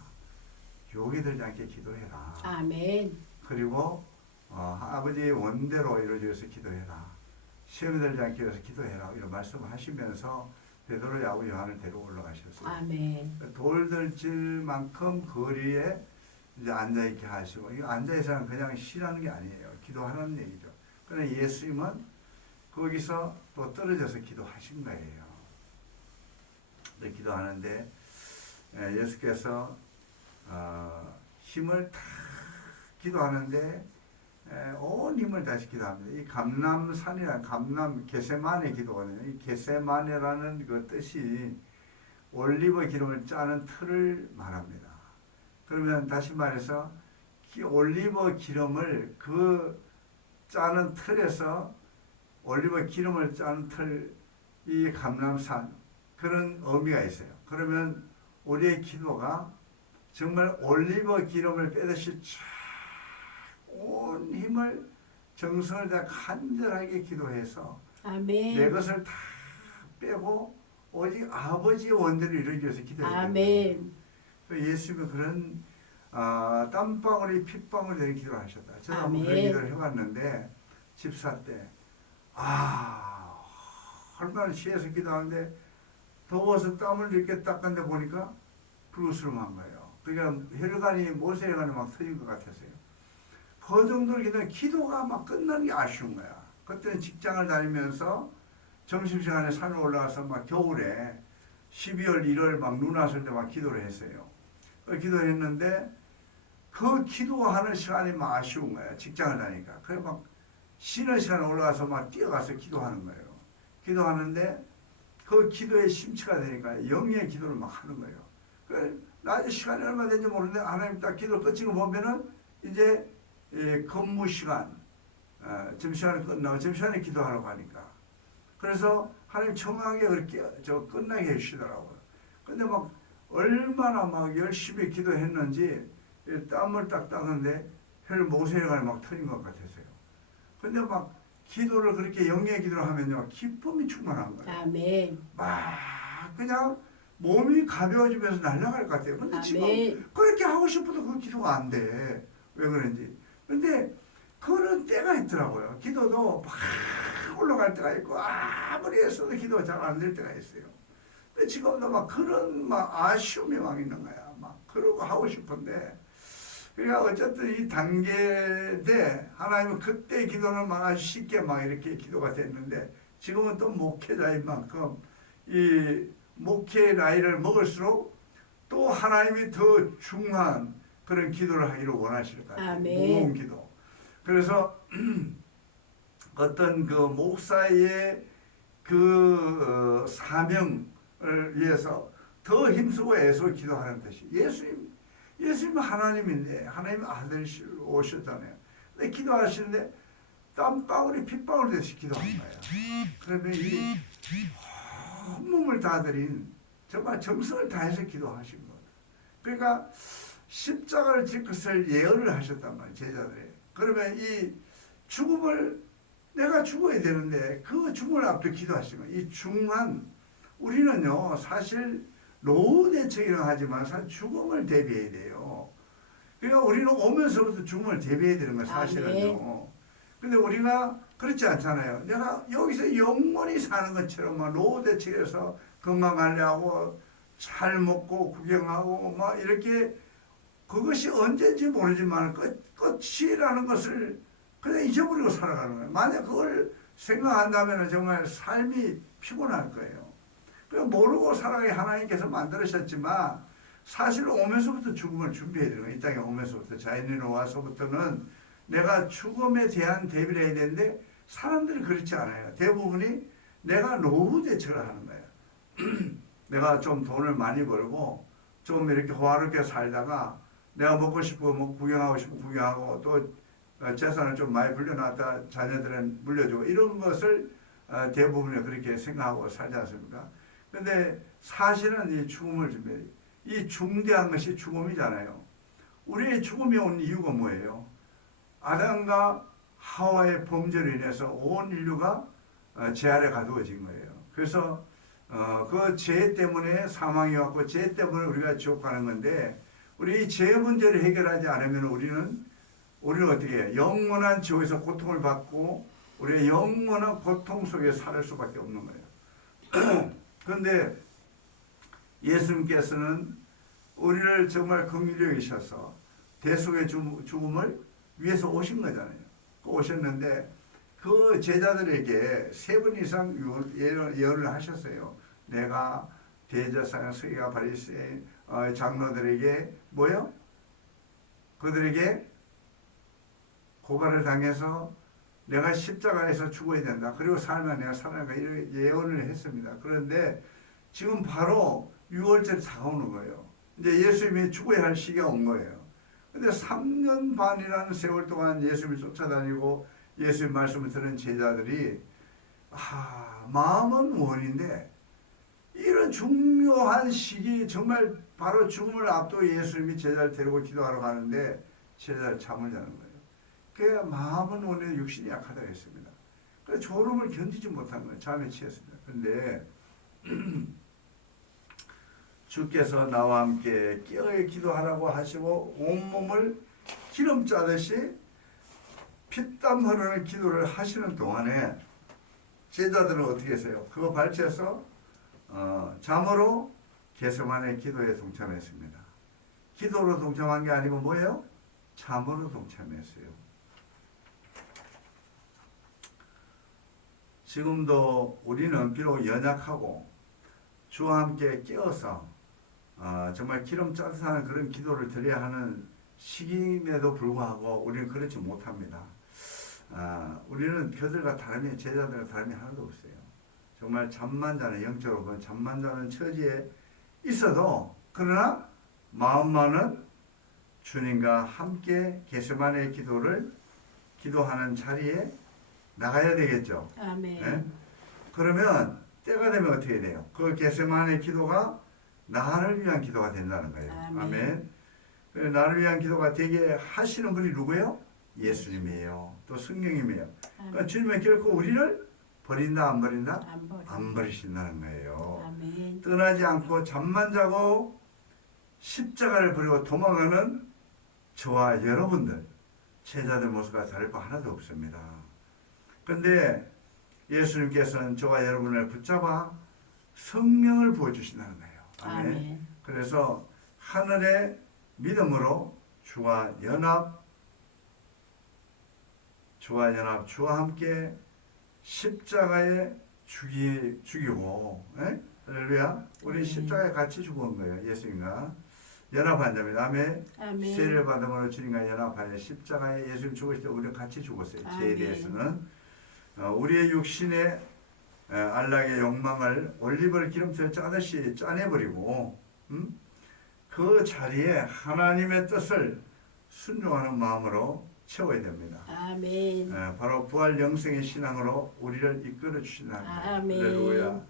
유혹이 들지 않게 기도해라. 아멘. 그리고 아버지의 원대로 이루어지기 위해서 기도해라. 시험에 들지 않기 위해서 기도해라. 이런 말씀을 하시면서 베드로, 야고, 요한을 데리고 올라가셨어요. 아멘. 돌들질 만큼 거리에 이제 앉아있게 하시고, 이 앉아있어는 그냥 쉬라는 게 아니에요. 기도하는 얘기죠. 그러나 예수님은 거기서 또 떨어져서 기도하신 거예요. 기도하는데 예수께서 힘을 다 기도하는데 온 힘을 다시 기도합니다. 이 감람산이라는 게세마네 기도거든요. 이 게세마네라는 그 뜻이 올리브 기름을 짜는 틀을 말합니다. 그러면 다시 말해서 올리브 기름을 그 짜는 틀에서 올리브 기름을 짜는 틀, 이 감람산, 그런 의미가 있어요. 그러면 우리의 기도가 정말 올리브 기름을 빼듯이 온 힘을, 정성을 다 간절하게 기도해서 아멘. 내 것을 다 빼고 오직 아버지의 원대로 이루기 위해서 기도해야 아멘. 예수님은 그런 땀방울이 핏방울이 되는 기도를 하셨다. 저도 한번 아멘. 그런 기도를 해봤는데, 집사 때 얼마나 취해서 기도하는데 더워서 땀을 이렇게 닦는데 보니까 불우스름한 거예요. 그러니까 혈관이, 모세혈관이 막 터진 것 같았어요. 그 정도로 기도가 막 끝나는 게 아쉬운 거야. 그때는 직장을 다니면서 점심시간에 산에 올라가서 막 겨울에 12월, 1월 막 눈 왔을 때 막 기도를 했어요. 기도를 했는데 그 기도하는 시간이 막 아쉬운 거야. 직장을 다니니까. 그래 막 쉬는 시간에 올라가서 막 뛰어가서 기도하는 거예요. 기도하는데 그 기도에 심취가 되니까 영의 기도를 막 하는 거예요. 그래 낮에 시간이 얼마 된지 모르는데 하나님 딱 기도 끝인 거 보면은 이제 근무 시간, 점심시간이 끝나고 점심시간에 기도하러 가니까. 그래서 하나님 청하게 그렇게 끝나게 해주시더라고요. 근데 막 얼마나 막 열심히 기도했는지 땀을 딱 닦는데 모세혈관이 막 터진 것 같았어요. 근데 막 기도를 그렇게 영의 기도를 하면요, 기쁨이 충만한 거예요. 아멘. 막 그냥 몸이 가벼워지면서 날아갈 것 같아요. 근데 아멘. 지금 그렇게 하고 싶어도 그 기도가 안 돼. 왜 그런지. 근데 그런 때가 있더라고요. 기도도 막 올라갈 때가 있고 아무리 애써도 기도가 잘 안 될 때가 있어요. 근데 지금도 막 그런 막 아쉬움이 막 있는 거야. 막 그러고 하고 싶은데 그러니까 어쨌든 이 단계 때 하나님은 그때 기도는 막 아주 쉽게 막 이렇게 기도가 됐는데 지금은 또 목회자인 만큼 이 목회 나이를 먹을수록 또 하나님이 더 중요한 그런 기도를 하기를 원하실 것 같아요. 아멘. 무거운 기도. 그래서 어떤 그 목사의 그 사명을 위해서 더 힘쓰고 애써 기도하는 뜻이 예수님 하나님인데 하나님 아들 오셨잖아요. 근데 기도하시는데 땀방울이 핏방울 되듯이 기도한 거예요. 그러면 이 온몸을 다 드린 정말 정성을 다해서 기도하신 거예요. 그러니까 십자가를 질 것을 예언을 하셨단 말이에요. 제자들이. 그러면 이 죽음을 내가 죽어야 되는데 그 죽음을 앞두고 기도하신 거예요. 이 중한 우리는요 사실 노후 대책이라고 하지만 사실 죽음을 대비해야 돼요. 그러니까 우리는 오면서부터 죽음을 대비해야 되는 거예요. 사실은요. 근데 우리가 그렇지 않잖아요. 내가 여기서 영원히 사는 것처럼 막 노후 대책에서 건강 관리하고 잘 먹고 구경하고 막 이렇게 그것이 언제인지 모르지만 끝이라는 것을 그냥 잊어버리고 살아가는 거예요. 만약 그걸 생각한다면 정말 삶이 피곤할 거예요. 그냥 모르고 살아가게 하나님께서 만들으셨지만 사실 오면서부터 죽음을 준비해야 되는 거예요. 이 땅에 오면서부터 자연인으로 와서부터는 내가 죽음에 대한 대비를 해야 되는데 사람들이 그렇지 않아요. 대부분이 내가 노후 대책을 하는 거예요. 내가 좀 돈을 많이 벌고 좀 이렇게 호화롭게 살다가 내가 먹고 싶고 뭐 구경하고 싶고 구경하고 또 재산을 좀 많이 불려놨다 자녀들은 물려주고 이런 것을 대부분이 그렇게 생각하고 살지 않습니까? 근데 사실은 이 죽음을 준비해요. 이 중대한 것이 죽음이잖아요. 우리의 죽음이 온 이유가 뭐예요? 아담과 하와의 범죄로 인해서 온 인류가 죄 아래 가두어진 거예요. 그래서 그 죄 때문에 사망이 왔고 죄 때문에 우리가 지옥 가는 건데 우리 이 죄 문제를 해결하지 않으면 우리는 어떻게 해요? 영원한 지옥에서 고통을 받고 우리의 영원한 고통 속에 살 수밖에 없는 거예요. 그런데 예수님께서는 우리를 정말 긍휼히 여기셔서 대속의 죽음을 위해서 오신 거잖아요. 오셨는데 그 제자들에게 3번 이상 예언을 하셨어요. 내가 대제사장 서기관 바리새인 장로들에게 뭐요? 그들에게 고발을 당해서 내가 십자가에서 죽어야 된다. 그리고 살면 내가 살아나가 이런 예언을 했습니다. 그런데 지금 바로 6월절이 다가오는 거예요. 이제 예수님이 죽어야 할 시기가 온 거예요. 근데 3년 반이라는 세월 동안 예수님을 쫓아다니고 예수님 말씀을 들은 제자들이 마음은 원인데 이런 중요한 시기 정말 바로 죽음을 앞두고 예수님이 제자를 데리고 기도하러 가는데 제자를 잠을 자는 거예요. 그래야 마음은 원인데 육신이 약하다고 했습니다. 그래서 졸음을 견디지 못한 거예요. 잠에 취했습니다. 그런데 주께서 나와 함께 깨어 기도하라고 하시고 온몸을 기름 짜듯이 피땀 흐르는 기도를 하시는 동안에 제자들은 어떻게 했어요? 그거 발치해서 잠으로 겟세마네 기도에 동참했습니다. 기도로 동참한 게 아니고 뭐예요? 잠으로 동참했어요. 지금도 우리는 비록 연약하고 주와 함께 깨어서 정말 기름 짜듯한 그런 기도를 드려야 하는 시기임에도 불구하고 우리는 그렇지 못합니다. 우리는 그들과 다름이 제자들과 다름이 하나도 없어요. 정말 잠만 자는 영적으로 보면 잠만 자는 처지에 있어도 그러나 마음만은 주님과 함께 겟세마네 기도를 기도하는 자리에 나가야 되겠죠. 아멘. 네? 그러면 때가 되면 어떻게 돼요? 그 겟세마네 기도가 나를 위한 기도가 된다는 거예요. 아멘. 나를 위한 기도가 되게 하시는 분이 누구예요? 예수님이에요. 또 성령님이에요. 그러니까 주님은 결코 우리를 버린다 안 버린다? 안 버리신다는 거예요. 아멘. 떠나지 않고 잠만 자고 십자가를 버리고 도망가는 저와 여러분들 제자들 모습과 다를 바 하나도 없습니다. 근데 예수님께서는 저와 여러분을 붙잡아 성령을 부어주신다는 거예요. 아멘. 아멘. 그래서 하늘의 믿음으로 주와 연합, 주와 함께 십자가에 죽이고, 에? 할렐루야. 우리 십자가에 같이 죽은 거예요. 예수님과 연합한 자입니다. 아멘. 아멘. 세례를 받음으로 주님과 연합하여 십자가에 예수님 죽으실 때 우리는 같이 죽었어요. 죄에 아멘. 대해서는 우리의 육신의 안락의 욕망을 올리브를 기름처럼 짜듯이 짜내버리고 그 자리에 하나님의 뜻을 순종하는 마음으로 채워야 됩니다. 아멘. 바로 부활 영생의 신앙으로 우리를 이끌어 주신다는 거예요. 아멘. 할렐루야.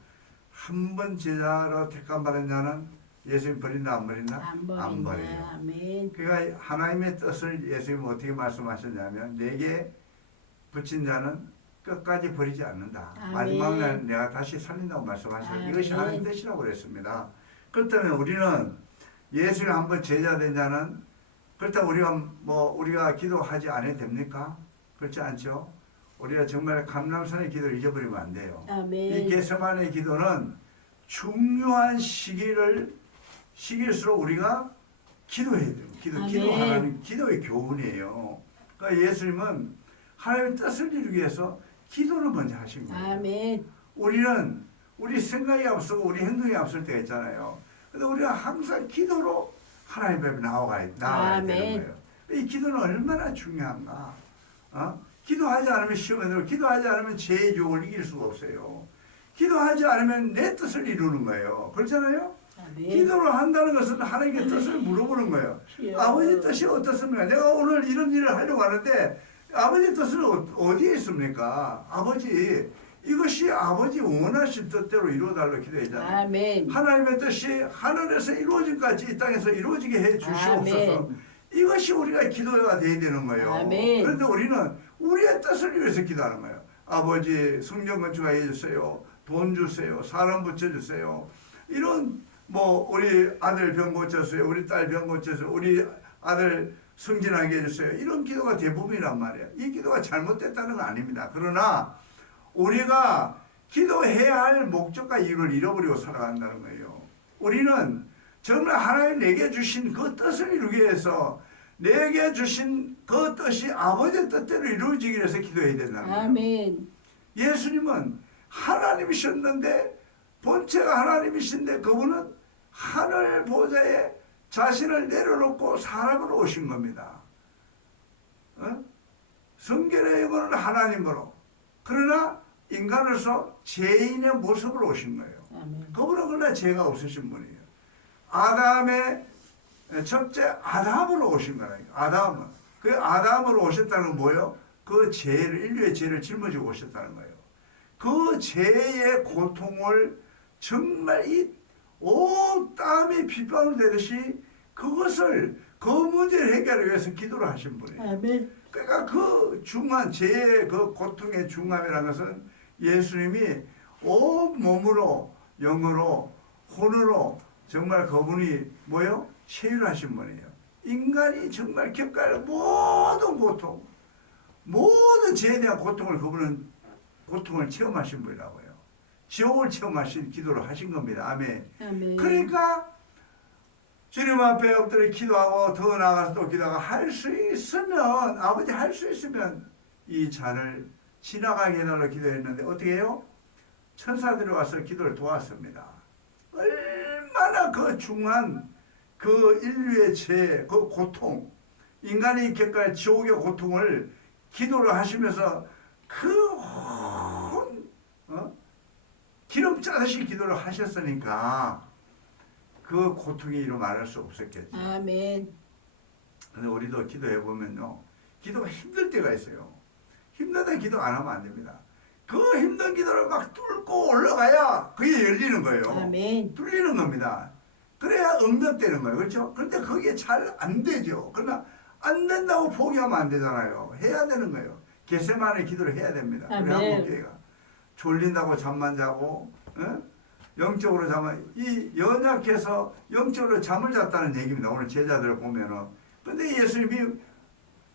한 번 제자로 택함 받은 자는 예수님 버린다 안 버린다? 안 버린다. 버려요. 아멘. 그러니까 하나님의 뜻을 예수님은 어떻게 말씀하셨냐면 내게 붙인 자는 끝까지 버리지 않는다. 아멘. 마지막 날 내가 다시 살린다고 말씀하셨어요. 아멘. 이것이 하나님 뜻이라고 그랬습니다. 그렇다면 우리는 예수님 한번 제자 된 자는 그렇다고 우리가 기도하지 않아도 됩니까? 그렇지 않죠? 우리가 정말 감람산의 기도를 잊어버리면 안 돼요. 아멘. 이 겟세마네 기도는 중요한 시기일수록 우리가 기도해야 돼요. 기도하는 기도의 교훈이에요. 그러니까 예수님은 하나님의 뜻을 이루기 위해서 기도를 먼저 하신 거예요. 아멘. 우리는 우리 생각이 앞서고 우리 행동이 앞설 때가 있잖아요. 근데 우리가 항상 기도로 하나님 앞에 나아가야 되는 거예요. 이 기도는 얼마나 중요한가. 기도하지 않으면 시험에 들고 기도하지 않으면 죄의 유혹을 이길 수가 없어요. 기도하지 않으면 내 뜻을 이루는 거예요. 그렇잖아요? 아멘. 기도를 한다는 것은 하나님께 뜻을 물어보는 거예요. 아버지 뜻이 어떻습니까? 내가 오늘 이런 일을 하려고 하는데 아버지 뜻은 어디에 있습니까? 아버지, 이것이 아버지 원하신 뜻대로 이루어달라고 기도했잖아요. 아멘. 하나님의 뜻이 하늘에서 이루어진까지 이 땅에서 이루어지게 해 주시옵소서. 아멘. 이것이 우리가 기도가 돼야 되는 거예요. 아멘. 그런데 우리는 우리의 뜻을 위해서 기도하는 거예요. 아버지, 성전 건축하게 해주세요. 돈 주세요. 사람 붙여주세요. 이런 우리 아들 병 고쳐주세요. 우리 딸 병 고쳐주세요. 우리 아들 승진하게 해주세요. 이런 기도가 대부분이란 말이에요. 이 기도가 잘못됐다는 건 아닙니다. 그러나 우리가 기도해야 할 목적과 이유를 잃어버리고 살아간다는 거예요. 우리는 정말 하나님 내게 주신 그 뜻을 이루기 위해서 내게 주신 그 뜻이 아버지의 뜻대로 이루어지기 위해서 기도해야 된다는 거예요. 아멘. 예수님은 하나님이셨는데 본체가 하나님이신데 그분은 하늘 보좌에 자신을 내려놓고 사람으로 오신 겁니다. 성결의 영혼은 하나님으로 그러나 인간으로서 죄인의 모습으로 오신 거예요. 아멘. 그분은 그러나 죄가 없으신 분이에요. 아담의 첫째 아담으로 오신 거라니까. 그 아담으로 오셨다는 건 뭐예요? 그 죄를 인류의 죄를 짊어지고 오셨다는 거예요. 그 죄의 고통을 정말 온 땀이 핏방울 되듯이 그 문제를 해결하기 위해서 기도를 하신 분이에요. 아멘. 그러니까 그 중한 죄의 그 고통의 중함이라는 것은 예수님이 온 몸으로 영으로 혼으로 정말 그분이 체휼하신 분이에요. 인간이 정말 겪어야 할 모든 고통, 모든 죄에 대한 고통을 그분은 고통을 체험하신 분이라고요. 지옥을 체험하신 기도를 하신 겁니다. 아멘. 아멘. 그러니까 주님 앞에 엎드려 기도하고 더 나아가서 또 기도하고 할 수 있으면 아버지 할 수 있으면 이 잔을 지나가게 해달라고 기도했는데 어떻게 해요? 천사들이 와서 기도를 도왔습니다. 얼마나 그 중한 그 인류의 죄, 그 고통, 인간이 겪을 지옥의 고통을 기도를 하시면서 기름 짜듯이 기도를 하셨으니까 그 고통이 이루 말할 수 없었겠죠. 아멘. 근데 우리도 기도해 보면요, 기도가 힘들 때가 있어요. 힘들다 기도 안 하면 안 됩니다. 그 힘든 기도를 막 뚫고 올라가야 그게 열리는 거예요. 아멘. 뚫리는 겁니다. 그래야 응답되는 거예요. 그렇죠? 그런데 그게 잘 안 되죠. 그러나 안 된다고 포기하면 안 되잖아요. 해야 되는 거예요. 겟세마네 기도를 해야 됩니다. 우리 한국교회가 졸린다고 잠만 자고, 영적으로 연약해서 영적으로 잠을 잤다는 얘기입니다. 오늘 제자들을 보면은. 근데 예수님이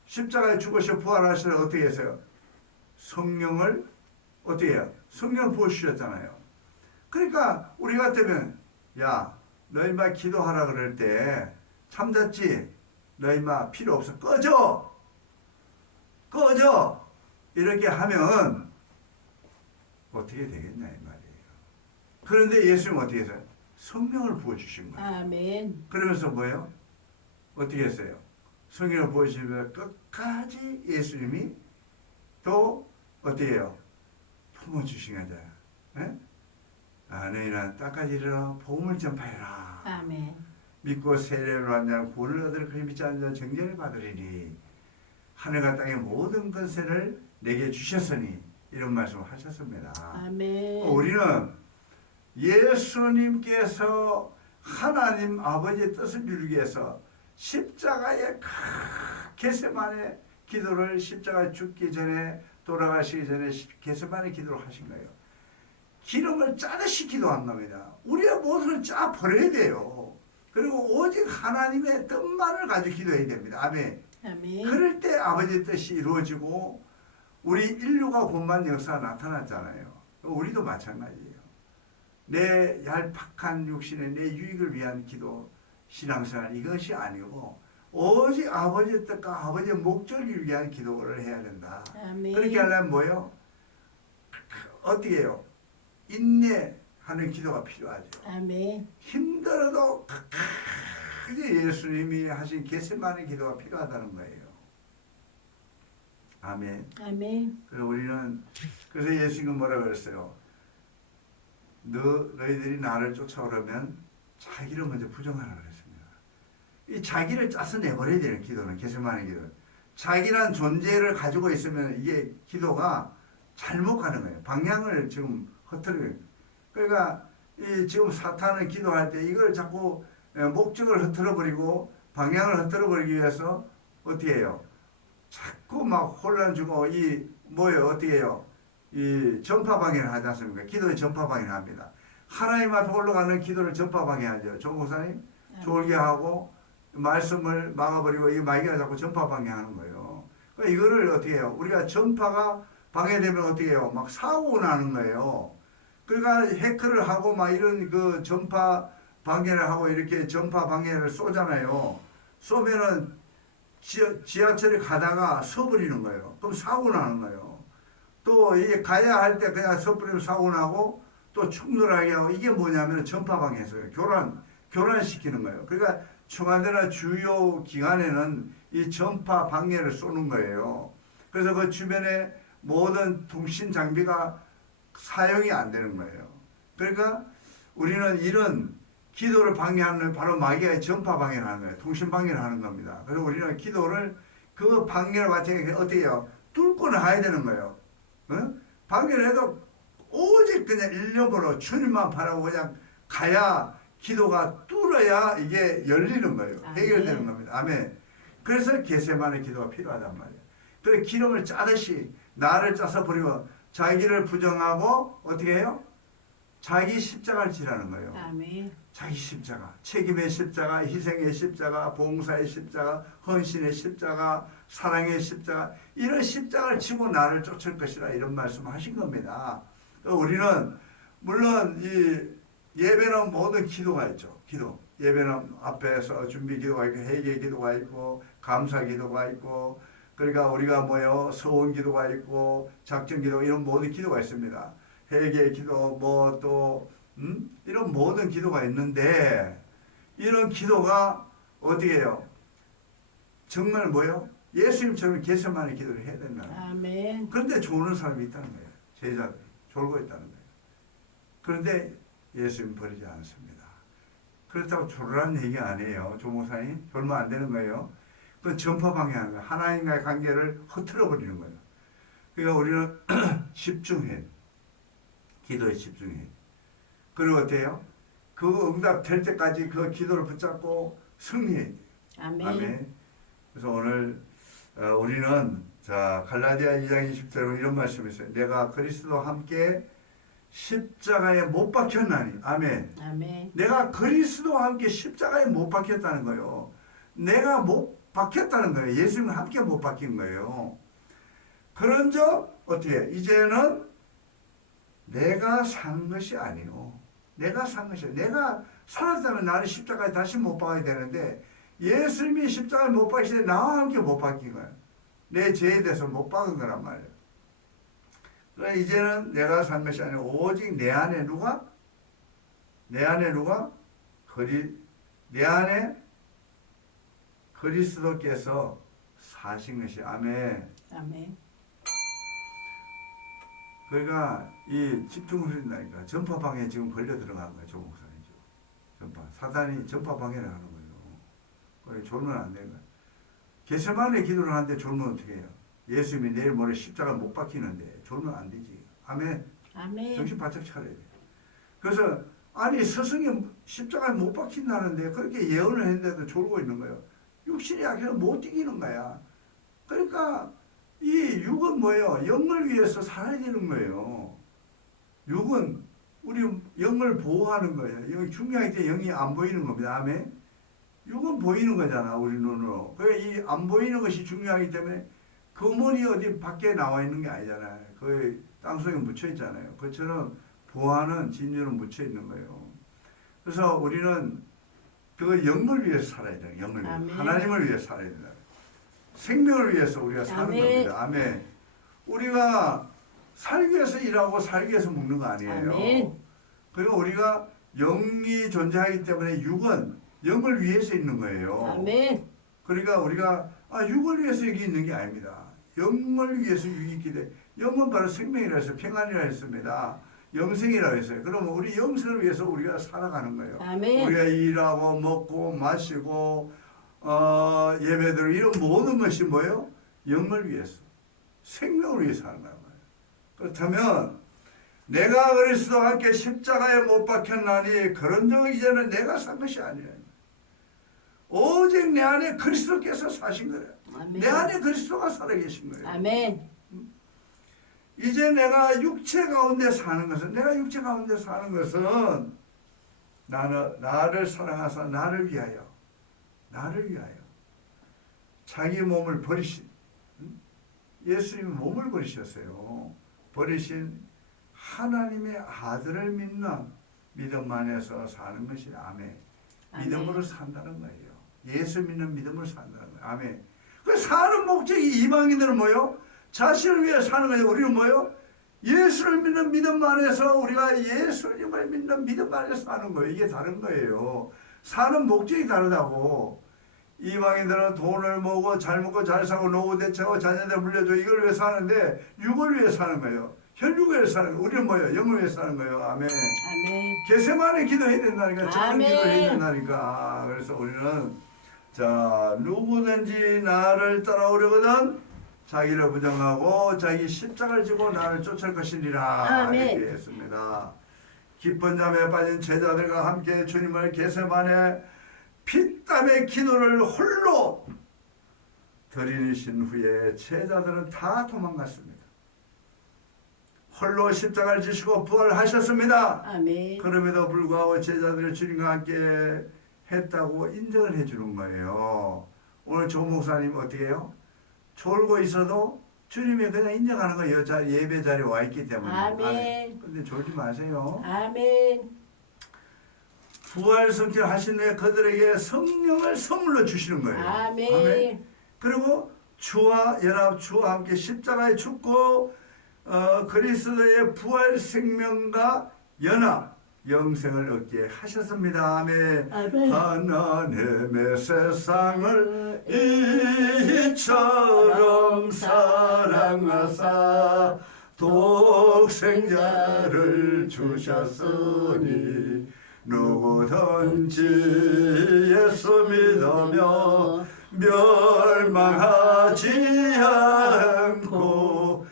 십자가에 죽으셔 부활하시라 어떻게 했어요? 성령을 어떻게 해요? 성령을 부어주셨잖아요. 그러니까 우리 같으면 야 너희 막 기도하라 그럴 때 참잤지? 너희 막 필요 없어 꺼져 이렇게 하면 어떻게 되겠냐 이 말이에요. 그런데 예수님 어떻게 했어요? 성령을 부어주신 거예요. 아멘. 그러면서 뭐예요? 어떻게 했어요? 성령을 부어주시면서 끝까지 예수님이 또 어떻게 해요? 품어주신 거잖아요. 예? 너희는 땅까지 일어나 복음을 전파해라. 아멘. 믿고 세례를 한 자는 구원을 얻을 그리 믿지 않는 자는 정죄를 받으리니 하늘과 땅의 모든 권세를 내게 주셨으니 이런 말씀을 하셨습니다. 아멘. 우리는 예수님께서 하나님 아버지의 뜻을 이루기 위해서 십자가의 겟세마네 기도를 십자가에 죽기 전에 돌아가시기 전에 겟세마네 기도를 하신 거예요. 기름을 짜듯이 기도한 겁니다. 우리의 모습을 짜 버려야 돼요. 그리고 오직 하나님의 뜻만을 가지고 기도해야 됩니다. 아멘. 아멘. 그럴 때 아버지의 뜻이 이루어지고 우리 인류가 본만 역사가 나타났잖아요. 우리도 마찬가지예요. 내 얄팍한 육신의 내 유익을 위한 기도, 신앙생활 이것이 아니고 오직 아버지의 뜻과 아버지의 목적을 이루기 위한 기도를 해야 된다. 아멘. 그렇게 하려면 뭐예요? 어떻게 해요? 인내하는 기도가 필요하죠. 아멘. 힘들어도 끝까지 예수님이 하신 겟세마네 기도가 필요하다는 거예요. 아멘. 아멘. 그래서 우리는 그래서 예수님은 뭐라 그랬어요? 너희들이 나를 쫓아오려면 자기를 먼저 부정하라 그랬습니다. 이 자기를 짜서 내버려야 되는 기도는 겟세마네 기도. 자기란 존재를 가지고 있으면 이게 기도가 잘못 가는 거예요. 방향을 지금 흐트려요. 그러니까 이 지금 사탄은 기도할 때 이걸 자꾸 목적을 흐트러버리고 방향을 흐트러버리기 위해서 어떻게 해요? 자꾸 막 혼란 주고 이 뭐예요? 어떻게 해요? 이 전파 방해를 하지 않습니까? 기도의 전파 방해를 합니다. 하나님 앞에 올라가는 기도를 전파 방해하죠. 조 목사님 졸개하고 말씀을 막아버리고 이 마귀가 자꾸 전파 방해하는 거예요. 그러니까 이거를 어떻게 해요? 우리가 전파가 방해되면 어떻게 해요? 막 사고 나는 거예요. 그러니까 해커를 하고 막 이런 그 전파 방해를 하고 이렇게 전파 방해를 쏘잖아요. 쏘면은 지하철에 가다가 서버리는 거예요. 그럼 사고 나는 거예요. 또 이게 가야 할 때 그냥 서버리면 사고 나고 또 충돌하게 하고 이게 뭐냐면 전파 방해에서요. 교란시키는 거예요. 그러니까 청와대나 주요 기관에는 이 전파 방해를 쏘는 거예요. 그래서 그 주변에 모든 통신 장비가 사용이 안 되는 거예요. 그러니까 우리는 이런 기도를 방해하는 바로 마귀의 전파 방해를 하는 거예요. 통신 방해를 하는 겁니다. 그래서 우리는 기도를 그 방해를 마치 어떻게 해요? 뚫고 나가야 되는 거예요. 어? 방해를 해도 오직 그냥 일념으로 주님만 바라고 그냥 가야 기도가 뚫어야 이게 열리는 거예요. 해결되는 겁니다. 아멘. 그래서 겟세마네 기도가 필요하단 말이에요. 그래서 기름을 짜듯이 나를 짜서 버리고 자기를 부정하고 어떻게 해요? 자기 십자가를 지라는 거예요. 아멘. 자기 십자가, 책임의 십자가, 희생의 십자가, 봉사의 십자가, 헌신의 십자가, 사랑의 십자가 이런 십자가를 지고 나를 쫓을 것이라 이런 말씀을 하신 겁니다. 우리는 물론 이 예배는 모든 기도가 있죠. 기도. 예배는 앞에서 준비 기도가 있고 회개 기도가 있고 감사 기도가 있고 그러니까 우리가 뭐요 서원 기도가 있고 작정 기도 이런 모든 기도가 있습니다. 회개 기도 뭐 또 이런 모든 기도가 있는데 이런 기도가 어떻게 해요? 정말 뭐요? 예수님처럼 겟세마네 기도를 해야 된다는 거예요. 아멘. 그런데 조는 사람이 있다는 거예요. 제자들이 졸고 있다는 거예요. 그런데 예수님 버리지 않습니다. 그렇다고 졸으라는 얘기 아니에요. 조목사님 졸면 안 되는 거예요. 그 전파 방해하는 거예요. 하나님과의 관계를 흐트러 버리는 거예요. 그러니까 우리는 집중해. 기도에 집중해. 그리고 어때요? 그 응답 될 때까지 그 기도를 붙잡고 승리해야 돼요. 아멘. 아멘. 그래서 오늘 우리는 자 갈라디아 2장 20절로 이런 말씀이 있어요. 내가 그리스도와 함께 십자가에 못 박혔나니. 아멘. 아멘. 내가 그리스도와 함께 십자가에 못 박혔다는 거예요. 내가 못 박혔다는 거예요. 예수님과 함께 못 박힌 거예요. 그런즉 어떻게 이제는 내가 산 것이 아니요. 내가 산 것이요. 내가 살았다면 나는 십자가에 다시 못 박아야 되는데 예수님이 십자가에 못 박히실 때 나와 함께 못 박힌 거예요. 내 죄에 대해서 못 박은 거란 말이에요. 그러니까 이제는 내가 산 것이 아니고 오직 내 안에 누가? 내 안에 누가? 내 안에 그리스도께서 사신 것이. 아멘. 아멘. 그러니까 이 집중을 해준다니까. 전파방에 지금 걸려 들어간 거예요. 조 목사님. 전파. 사단이 전파방해를 하는 거예요. 그래 졸면 안 되는 거예요. 겟세마네 기도를 하는데 졸면 어떻게 해요? 예수님이 내일 모레 십자가 못 박히는데 졸면 안 되지. 아멘. 아멘. 정신 바짝 차려야 돼. 그래서 아니 스승이 십자가에 못 박힌다는데 그렇게 예언을 했는데도 졸고 있는 거예요. 육신이 약해서 못 이기는 거야. 그러니까 이 육은 뭐예요? 영을 위해서 살아야 되는 거예요. 육은 우리 영을 보호하는 거예요. 여기 중요할 때 영이 안 보이는 겁니다. 아멘. 육은 보이는 거잖아, 우리 눈으로. 그래 이 안 보이는 것이 중요하기 때문에 금원이 어디 밖에 나와 있는 게 아니잖아요. 거의 땅속에 묻혀 있잖아요. 그처럼 보호하는 진리는 묻혀 있는 거예요. 그래서 우리는 그 영을 위해서 살아야 돼요. 영을 위해서. 아멘. 하나님을 위해서 살아야 된다. 생명을 위해서 우리가 사는 아멘. 겁니다. 아멘. 우리가 살기 위해서 일하고 살기 위해서 먹는 거 아니에요. 아멘. 그리고 우리가 영이 존재하기 때문에 육은 영을 위해서 있는 거예요. 아멘. 그러니까 우리가 육을 위해서 여기 있는 게 아닙니다. 영을 위해서 육이 있기 때문에 영은 바로 생명이라 해서 평안이라 했습니다. 영생이라고 했어요. 그러면 우리 영생을 위해서 우리가 살아가는 거예요. 아멘. 우리가 일하고 먹고 마시고 예배드리고 이런 모든 것이 뭐예요? 영을 위해서, 생명을 위해서 하는 거예요. 그렇다면 내가 그리스도와 함께 십자가에 못 박혔나니 그런즉 이제는 내가 산 것이 아니라 오직 내 안에 그리스도께서 사신 거예요. 아멘. 내 안에 그리스도가 살아계신 거예요. 아멘. 이제 내가 육체 가운데 사는 것은 나를 사랑하사 나를 위하여 자기 몸을 버리신 예수님이 몸을 버리셨어요. 버리신 하나님의 아들을 믿는 믿음 안에서 사는 것이 아멘. 믿음으로 산다는 거예요. 예수 믿는 믿음으로 산다는 거예요. 아멘. 그 사는 목적이 이방인들은 뭐요? 자신을 위해 사는 거예요. 우리는 뭐요? 예수를 믿는 믿음 안에서 우리가 예수님을 믿는 믿음 안에서 사는 거예요. 이게 다른 거예요. 사는 목적이 다르다고. 이방인들은 돈을 모으고 잘 먹고 잘 사고 노후 대체하고 자녀들 물려줘 이걸 위해 사는데 육을 위해 사는 거예요. 혈육을 위해 사는 거예요. 우리는 뭐예요? 영을 위해 사는 거예요. 아멘. 아멘. 겟세마네 기도해야 된다니까. 작은 아멘. 기도해야 된다니까. 그래서 우리는 자 누구든지 나를 따라오려거든 자기를 부정하고 자기 십자가를 지고 나를 쫓을 것이니라. 아멘. 이렇게 했습니다. 기쁜 잠에 빠진 제자들과 함께 주님을 겟세마네 피땀의 기도를 홀로 드리신 후에 제자들은 다 도망갔습니다. 홀로 십자가를 지시고 부활하셨습니다. 아멘. 그럼에도 불구하고 제자들이 주님과 함께 했다고 인정을 해주는 거예요. 오늘 조 목사님 어떻게 해요? 졸고 있어도 주님이 그냥 인정하는 거예요. 예배 자리에 와 있기 때문에. 아멘. 근데 졸지 마세요. 아멘. 부활 성취를 하신 후에 그들에게 성령을 선물로 주시는 거예요. 아멘. 그리고 주와 연합, 주와 함께 십자가에 죽고 그리스도의 부활 생명과 연합, 영생을 얻게 하셨습니다. 아멘. 아멘. 하나님의 세상을 이처럼 사랑하사 독생자를 주셨으니 누구든지 예수 믿으며 멸망하지 않고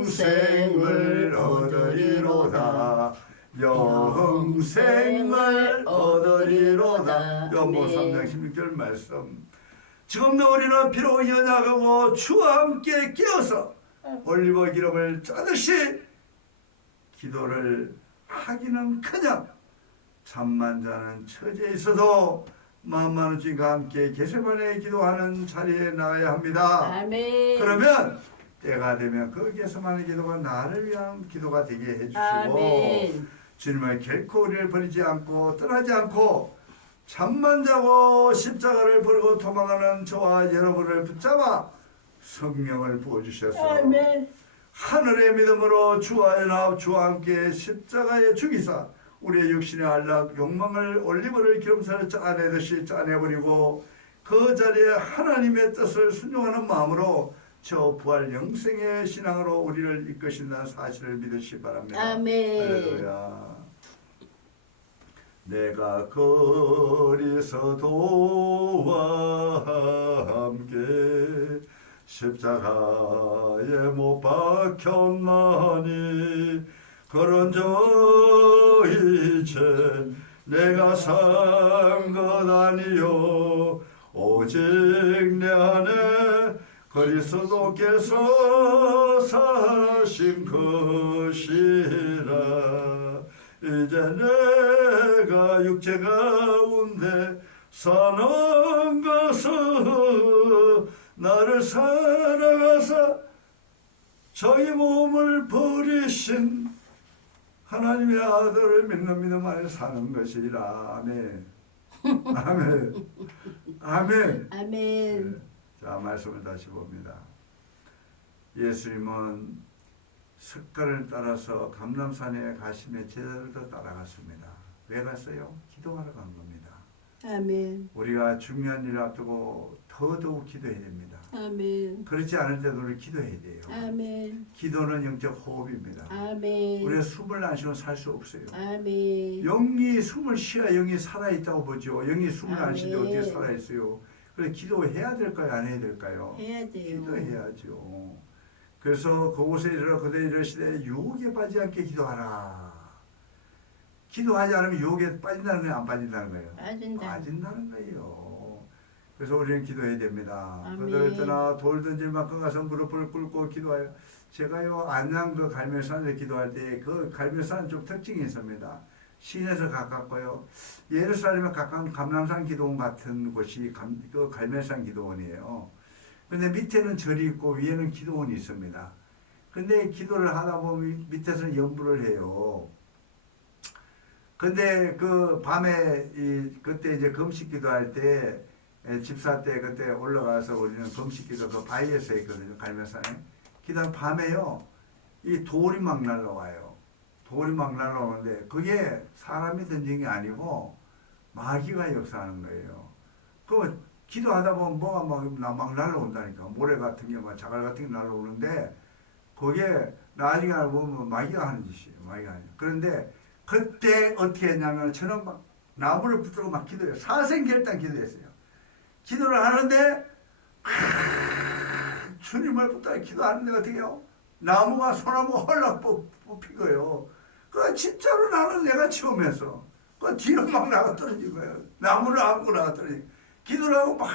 영생을 얻으리로다. 영생을 얻으리로다. 요한복음 3장 16절 말씀. 지금도 우리는 비록 연약하고 주와 함께 끼어서 올리브 기름을 짜듯이 기도를 하기는 그냥 잠만 자는 처지에 있어도 마음 많은 주님과 함께 게세마네 기도하는 자리에 나가야 합니다. 아멘. 그러면 때가 되면 그 게세마네 기도가 나를 위한 기도가 되게 해주시고 아멘. 주님은 결코 우리를 버리지 않고 떠나지 않고 잠만 자고 십자가를 버리고 도망가는 저와 여러분을 붙잡아 성령을 부어주셔서 아멘. 하늘의 믿음으로 주와 연합 주와 함께 십자가에 죽이사 우리의 육신의 안락 욕망을 올리브를 기름살을 짜내듯이 짜내버리고 그 자리에 하나님의 뜻을 순종하는 마음으로 저 부활 영생의 신앙으로 우리를 이끄신다는 사실을 믿으시기 바랍니다. 아멘. 할렐루야. 내가 그리스도와 함께 십자가에 못 박혔나니 그런저 이제 내가 산 것 아니요 오직 내 안에 그리스도께서 사신 것이라. 이제 내가 육체 가운데 사는 것은 나를 사랑하사 저희 몸을 버리신 하나님의 아들을 믿는 믿음 안에 사는 것이라. 아멘. 아멘. 아멘. 아멘. 네. 자, 말씀을 다시 봅니다. 예수님은 석가를 따라서 감람산에 가시며 제자들도 따라갔습니다. 왜 갔어요? 기도하러 간 겁니다. 아멘. 우리가 중요한 일을 앞두고 더더욱 기도해야 됩니다. 아멘. 그렇지 않을 때도 우리 기도해야 돼요. 아멘. 기도는 영적 호흡입니다. 아멘. 우리가 숨을 안 쉬면 살 수 없어요. 아멘. 영이 숨을 쉬어야 영이 살아있다고 보죠. 영이 숨을 안 쉬는데 아멘. 어떻게 살아있어요? 그래서 기도해야 될까요? 안 해야 될까요? 해야 돼요. 기도해야죠. 그래서 그곳에 이르러 그대 이르시되 유혹에 빠지지 않게 기도하라. 기도하지 않으면 유혹에 빠진다는 거예요? 안 빠진다는 거예요? 빠진다는 거예요. 그래서 우리는 기도해야 됩니다. 아멘. 그들을 떠나 돌 던질 만큼 가서 무릎을 꿇고 기도하여. 제가요 안양 그 갈멜산에서 기도할 때 그 갈멜산은 좀 특징이 있습니다. 시내에서 가깝고요. 예루살렘에 가까운 감람산 기도원 같은 곳이 그 갈멜산 기도원이에요. 근데 밑에는 절이 있고 위에는 기도원이 있습니다. 근데 기도를 하다 보면 밑에서는 연부를 해요. 근데 그 밤에 그때 이제 금식 기도할 때 집사 때 그때 올라가서 우리는 금식 기도 그 바위에서 했거든요. 갈멜산에. 기도 밤에요. 이 돌이 막 날라와요. 돌이 막 날라오는데 그게 사람이 던진 게 아니고 마귀가 역사하는 거예요. 그 기도하다 보면 뭐가 막 날라온다니까. 모래 같은 게 막 자갈 같은 게 날라오는데 그게 나중에 알고 보면 마귀가 하는 짓이에요. 마귀가 하는 짓. 그런데 그때 어떻게 했냐면 저는 막 나무를 붙들고 막 기도해요. 사생결단 기도했어요. 기도를 하는데 주님을 붙들고 기도하는데 어떻게 해요? 나무가 소나무가 헐락 뽑힌 거예요. 그 진짜로 나는 내가 처음 해서 그 뒤로 막 나가 떨어진 거예요. 나무를 안고 나가 떨어진 거예요. 기도를 하고 막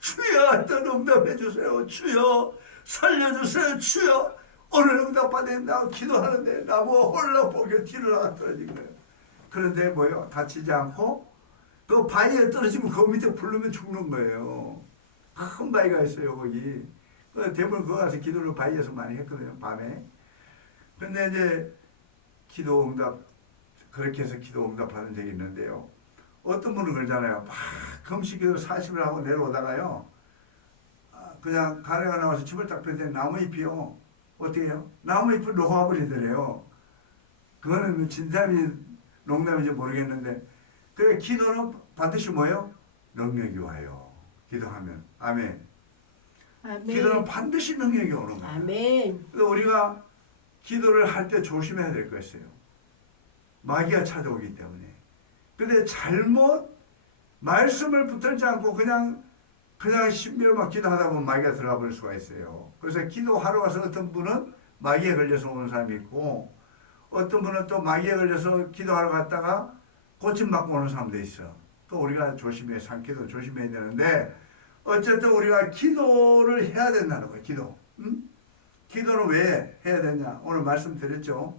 주여 어떤 응답해 주세요. 주여 살려주세요. 주여 오늘 응답 받는다 기도하는데 나무가 홀라보게 뒤로 나가 떨어진 거예요. 그런데 뭐요? 다치지 않고 그 바위에 떨어지면 그 밑에 부르면 죽는 거예요. 큰 바위가 있어요 거기. 대부분 그거 가서 기도를 바위에서 많이 했거든요 밤에. 근데 이제 기도 응답 그렇게 해서 기도 응답하는 적이 있는데요. 어떤 분은 그러잖아요. 막 금식기도 40을 하고 내려오다가요. 그냥 가래가 나와서 집을 딱 펴는데 나무잎이요. 어떻게 해요? 나무잎을 녹아버리더래요. 그거는 진담이 농담인지 모르겠는데 그래 기도는 반드시 뭐예요? 능력이 와요. 기도하면. 아멘. 아멘. 기도는 반드시 능력이 오는 거예요. 아멘. 그래서 우리가 기도를 할 때 조심해야 될 것이에요. 마귀가 찾아오기 때문에. 근데 잘못 말씀을 붙들지 않고 그냥 신비로만 기도하다 보면 마귀가 들어가 버릴 수가 있어요. 그래서 기도하러 와서 어떤 분은 마귀에 걸려서 오는 사람이 있고 어떤 분은 또 마귀에 걸려서 기도하러 갔다가 고침받고 오는 사람도 있어. 또 우리가 조심해야 산기도 조심해야 되는데 어쨌든 우리가 기도를 해야 된다는 거예요. 기도. 응? 기도를 왜 해야 되냐? 오늘 말씀드렸죠.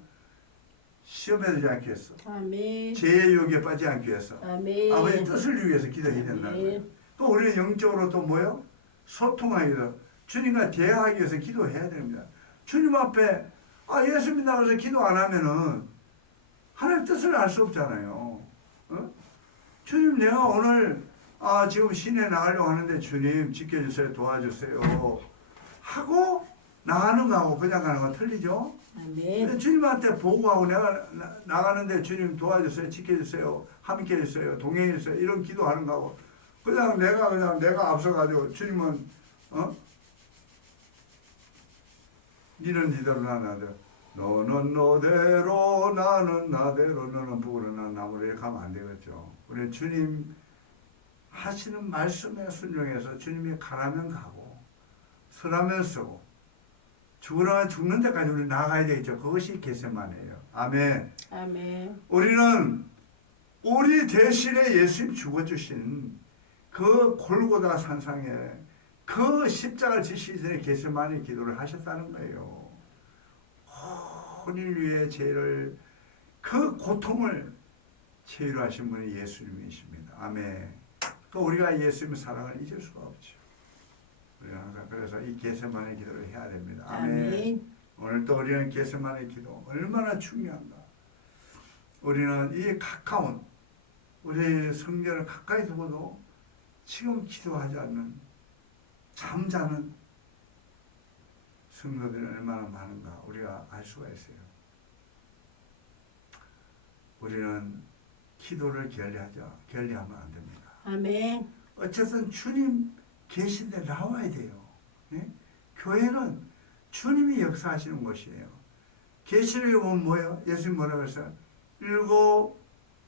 시험에 들지 않게 해서 아멘. 죄의 유혹에 빠지지 않게 해서 아멘. 아버지 뜻을 위해서 기도해야 된다는 거예요. 또 우리는 영적으로 또 뭐요? 소통하기 위해서 주님과 대화하기 위해서 기도해야 됩니다. 주님 앞에 예수 믿는다고 해서 기도 안 하면은 하나님 뜻을 알 수 없잖아요. 어? 주님 내가 오늘 지금 시내 나가려고 하는데 주님 지켜주세요, 도와주세요 하고 나가는 거하고 그냥 가는 거 틀리죠? 아멘. 주님한테 보고하고 내가 나가는데 주님 도와주세요, 지켜주세요, 함께 해주세요, 동행해 주세요 이런 기도하는 거하고 그냥 내가 앞서가지고 주님은 니는 니대로 나는 나대로 너는 너대로 나는 나대로 너는 북으로 나는 남으로 이렇게 하면 안 되겠죠. 우리 주님 하시는 말씀에 순종해서 주님이 가라면 가고 서라면 서고 죽으라면 죽는 데까지 우리 나가야 되겠죠. 그것이 겟세마네예요. 아멘. 아멘. 우리는 우리 대신에 예수님 죽어주신 그 골고다 산상에 그 십자가를 지시기 전에 겟세마네 기도를 하셨다는 거예요. 온 인류의 죄를 그 고통을 체휼하신 분이 예수님이십니다. 아멘. 그 우리가 예수님의 사랑을 잊을 수가 없죠. 우리가 항상 그래서 이 겟세마네 기도를 해야 됩니다. 아멘. 아멘. 오늘 또 우리는 겟세마네 기도 얼마나 중요한가. 우리는 이 가까운 우리 성전을 가까이 두고도 지금 기도하지 않는 잠자는 성도들이 얼마나 많은가 우리가 알 수가 있어요. 우리는 기도를 게을리하면 안 됩니다. 아멘. 어쨌든 주님 계신 데 나와야 돼요. 예? 교회는 주님이 역사하시는 곳이에요. 계시록에 보면 뭐예요? 예수님 뭐라고 했어요? 7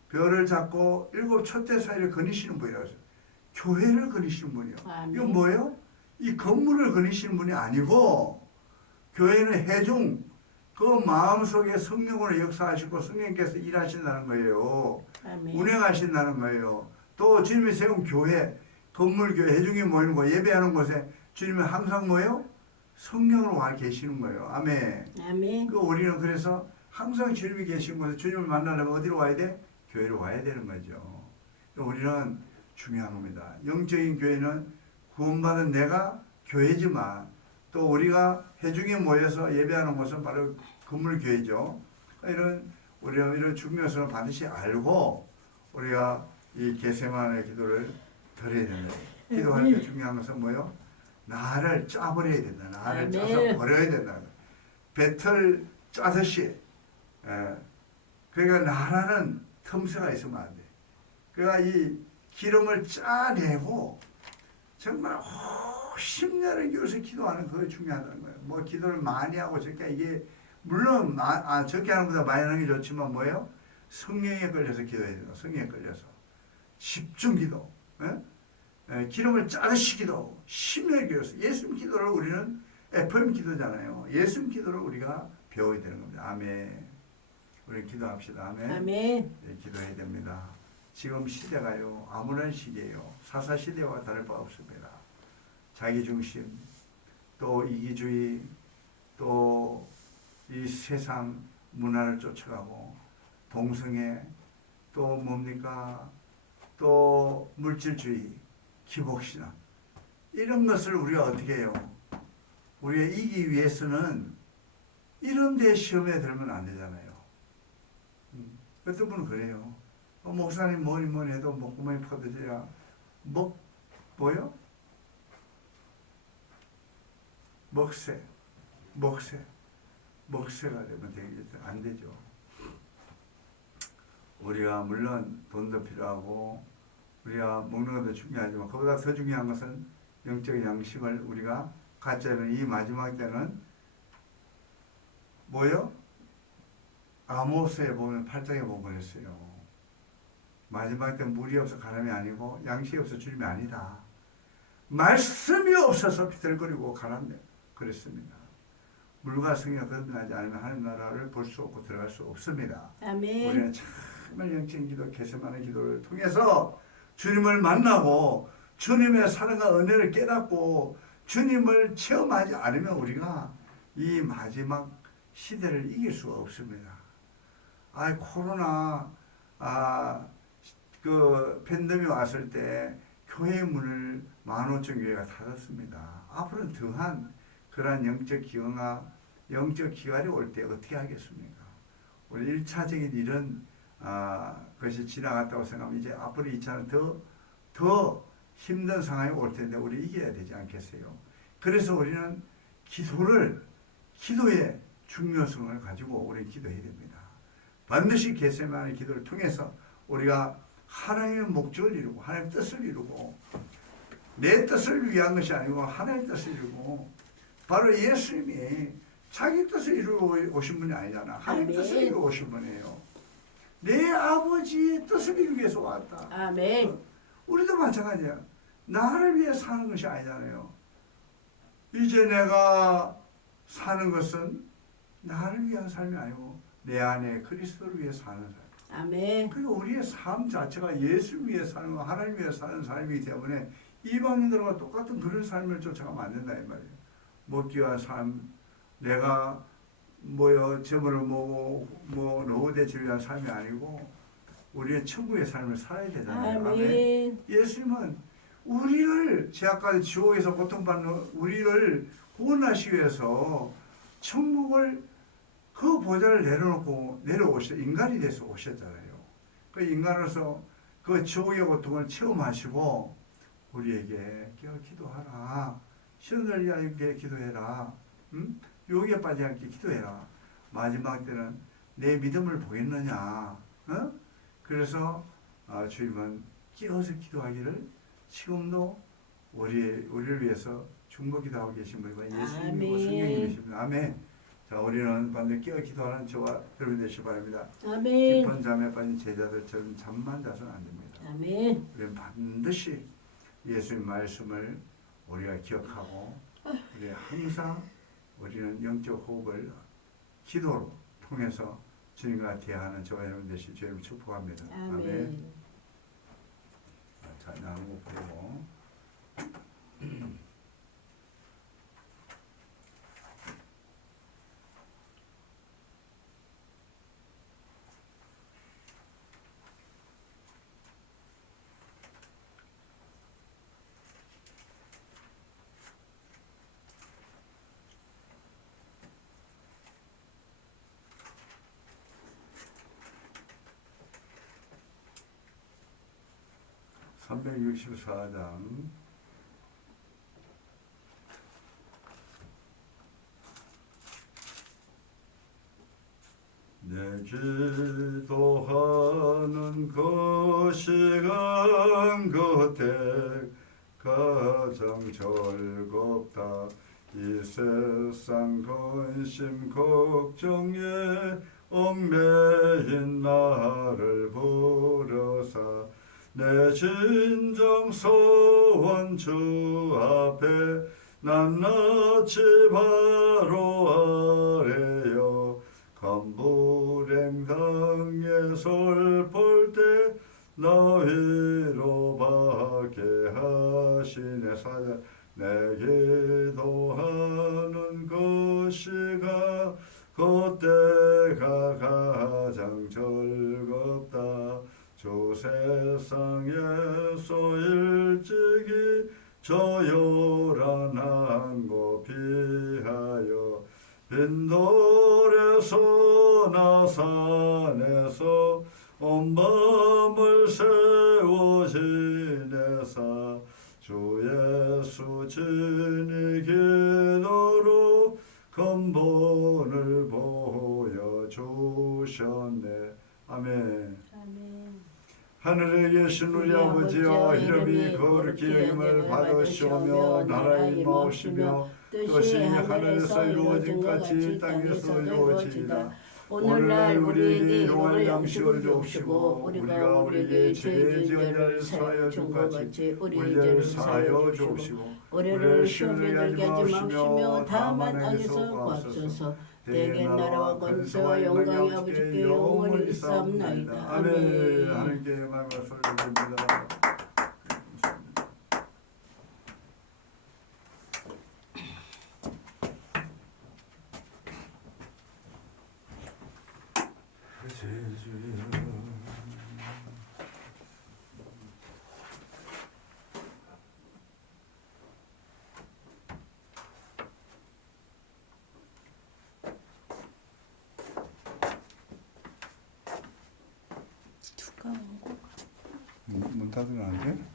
별을 잡고 7 촛대 사이를 거니시는 분이라고 했어요. 교회를 거니시는 분이요. 아멘. 이건 뭐예요? 이 건물을 거니시는 분이 아니고 교회는 해중 그 마음속에 성령으로 역사하시고 성령께서 일하신다는 거예요. 아멘. 운행하신다는 거예요. 또 주님이 세운 교회, 건물교회, 해중이 모이는 곳, 예배하는 곳에 주님이 항상 뭐예요? 성령으로 와 계시는 거예요. 아멘. 아멘. 그 우리는 그래서 항상 주님이 계신 곳에 주님을 만나려면 어디로 와야 돼? 교회로 와야 되는 거죠. 우리는 중요한 겁니다. 영적인 교회는 구원받은 내가 교회지만 또 우리가 회중에 모여서 예배하는 곳은 바로 건물교회죠. 우리가 이런 중요성을 반드시 알고 우리가 이 겟세마네 기도를 드려야 된다. 기도할 때 중요한 것은 뭐예요? 나를 짜버려야 된다. 나를 짜서 버려야 된다. 배틀 짜듯이. 그러니까 나라는 틈새가 있으면 안 돼. 그러니까 이 기름을 짜내고 정말 심려를 기울여서 기도하는 그게 중요하다는 거예요. 뭐 기도를 많이 하고 적게 이게 물론 적게 하는 것보다 많이 하는 게 좋지만 뭐예요? 성령에 걸려서 기도해야 돼요. 성령에 걸려서 집중 기도, 기름을 짜듯이 기도, 심려를 기울여서 예수님 기도를 우리는 FM 기도잖아요. 예수님 기도를 우리가 배워야 되는 겁니다. 아멘. 우리 기도합시다. 아멘. 아멘. 네, 기도해야 됩니다. 지금 시대가요 아무런 시대예요. 사사 시대와 다를 바 없습니다. 자기중심, 또 이기주의, 또 이 세상 문화를 쫓아가고 동성애, 또 뭡니까? 또 물질주의, 기복신앙 이런 것을 우리가 어떻게 해요? 우리가 이기기 위해서는 이런 데 시험에 들면 안 되잖아요. 어떤 분은 그래요. 목사님 뭐니 해도 목구멍이 퍼져야 뭐요? 먹새가 되면 되겠죠. 안 되죠. 우리가 물론 돈도 필요하고 우리가 먹는 것도 중요하지만 그보다 더 중요한 것은 영적 양식을 우리가 갖자면 이 마지막 때는 뭐요? 아모스에 보면 8장에 보면 그랬어요. 마지막 때 물이 없어 가람이 아니고 양식이 없어 주님이 아니다. 말씀이 없어서 비틀거리고 가난해 그랬습니다. 물과 성령이 거듭나지 않으면 하나님 나라를 볼 수 없고 들어갈 수 없습니다. 아멘. 우리는 정말 영적인 기도, 겟세마네 기도를 통해서 주님을 만나고 주님의 사랑과 은혜를 깨닫고 주님을 체험하지 않으면 우리가 이 마지막 시대를 이길 수가 없습니다. 코로나 그 팬데믹 왔을 때 교회 문을 15,000교회가 닫았습니다. 앞으로는 더한 그러한 영적 기활이 올 때 어떻게 하겠습니까? 우리 1차적인 이런 것이 지나갔다고 생각하면 이제 앞으로 2차는 더 힘든 상황이 올 텐데 우리 이겨야 되지 않겠어요? 그래서 우리는 기도의 중요성을 가지고 우리 기도해야 됩니다. 반드시 겟세마네 기도를 통해서 우리가 하나님의 목적을 이루고 하나님의 뜻을 이루고 내 뜻을 위한 것이 아니고 하나님의 뜻을 이루고 바로 예수님이 자기 뜻을 이루고 오신 분이 아니잖아. 하나님의 뜻을 이루고 오신 분이에요. 내 아버지의 뜻을 이루기 위해서 왔다. 아멘. 우리도 마찬가지야. 나를 위해 사는 것이 아니잖아요. 이제 내가 사는 것은 나를 위한 삶이 아니고 내 안에 그리스도를 위해 사는 삶. 아멘. 그리고 우리의 삶 자체가 예수를 위해 사는 거, 하나님 위해 사는 삶이기 때문에 이방인들과 똑같은 그런 삶을 쫓아가면 안 된다 이 말이에요. 먹기 위한 삶, 내가 재물을 모으고 노후대지를 위한 삶이 아니고 우리의 천국의 삶을 살아야 되잖아요. 아멘. 예수님은 우리를 제약과 지옥에서 고통받는 우리를 구원하시기 위해서 천국을 그 보좌를 내려놓고 인간이 돼서 오셨잖아요. 그 인간으로서 그 지옥의 고통을 체험하시고 우리에게 기도하라. 시험 들지 않게 기도해라. 유혹에 빠지지 않게 기도해라. 마지막 때는 내 믿음을 보겠느냐. 그래서 주님은 깨어서 기도하기를 지금도 우리를 위해서 중보 기도하고 계신 분이고 예수님이고 성령님이십니다. 아멘. 자, 우리는 반드시 깨어 기도하는 저와 여러분 되시기 바랍니다. 아멘. 깊은 잠에 빠진 제자들처럼 잠만 자서는 안 됩니다. 아멘. 우리는 반드시 예수님 말씀을 우리가 기억하고 우리 항상 우리는 영적 호흡을 기도로 통해서 주님과 대화하는 저와 여러분 되시기 주님을 축복합니다. 아멘. 자, 나누고 부르고 364장 내 기도하는 그 시간 그때 가장 즐겁다. 이 세상 근심 걱정에 얽매인 나를 부르사 내 진정 소원 주 앞에 낱낱이 바로 아래요. 간불행 당에 솔볼 때 너희로 받게 하시네. 사자 내 기도하는 그 시간 그때가 가장 즐겁다. 주 세상에서 일찍이 저 요란한 곳 피하여 빈돌에서 나 산에서 온 밤을 세워 지내사 주 예수 진이 기도로 근본을 보여주셨네. 아멘. 하늘에 계신 우리 아버지여 이름이 거룩히 여김을 받으시오며 나라의 임하시며 뜻이 하늘에서 이루어진 같이 땅에서 이루어지리라. 오늘날 우리에게 일용할 양식을 주옵시고 우리가 우리에게 죄 지은 자를 사하여 준 같이 우리 죄를 사하여 주옵시고 우리를 시험에 들게 하지 마시며 다만 악에서 구하소서. 대개 나라와 권세와 영광이 아버지께 영원히 있사옵나이다. 아멘. 하나님께 영광과 소리드립니다. 그렇지. 닫으면 안 돼?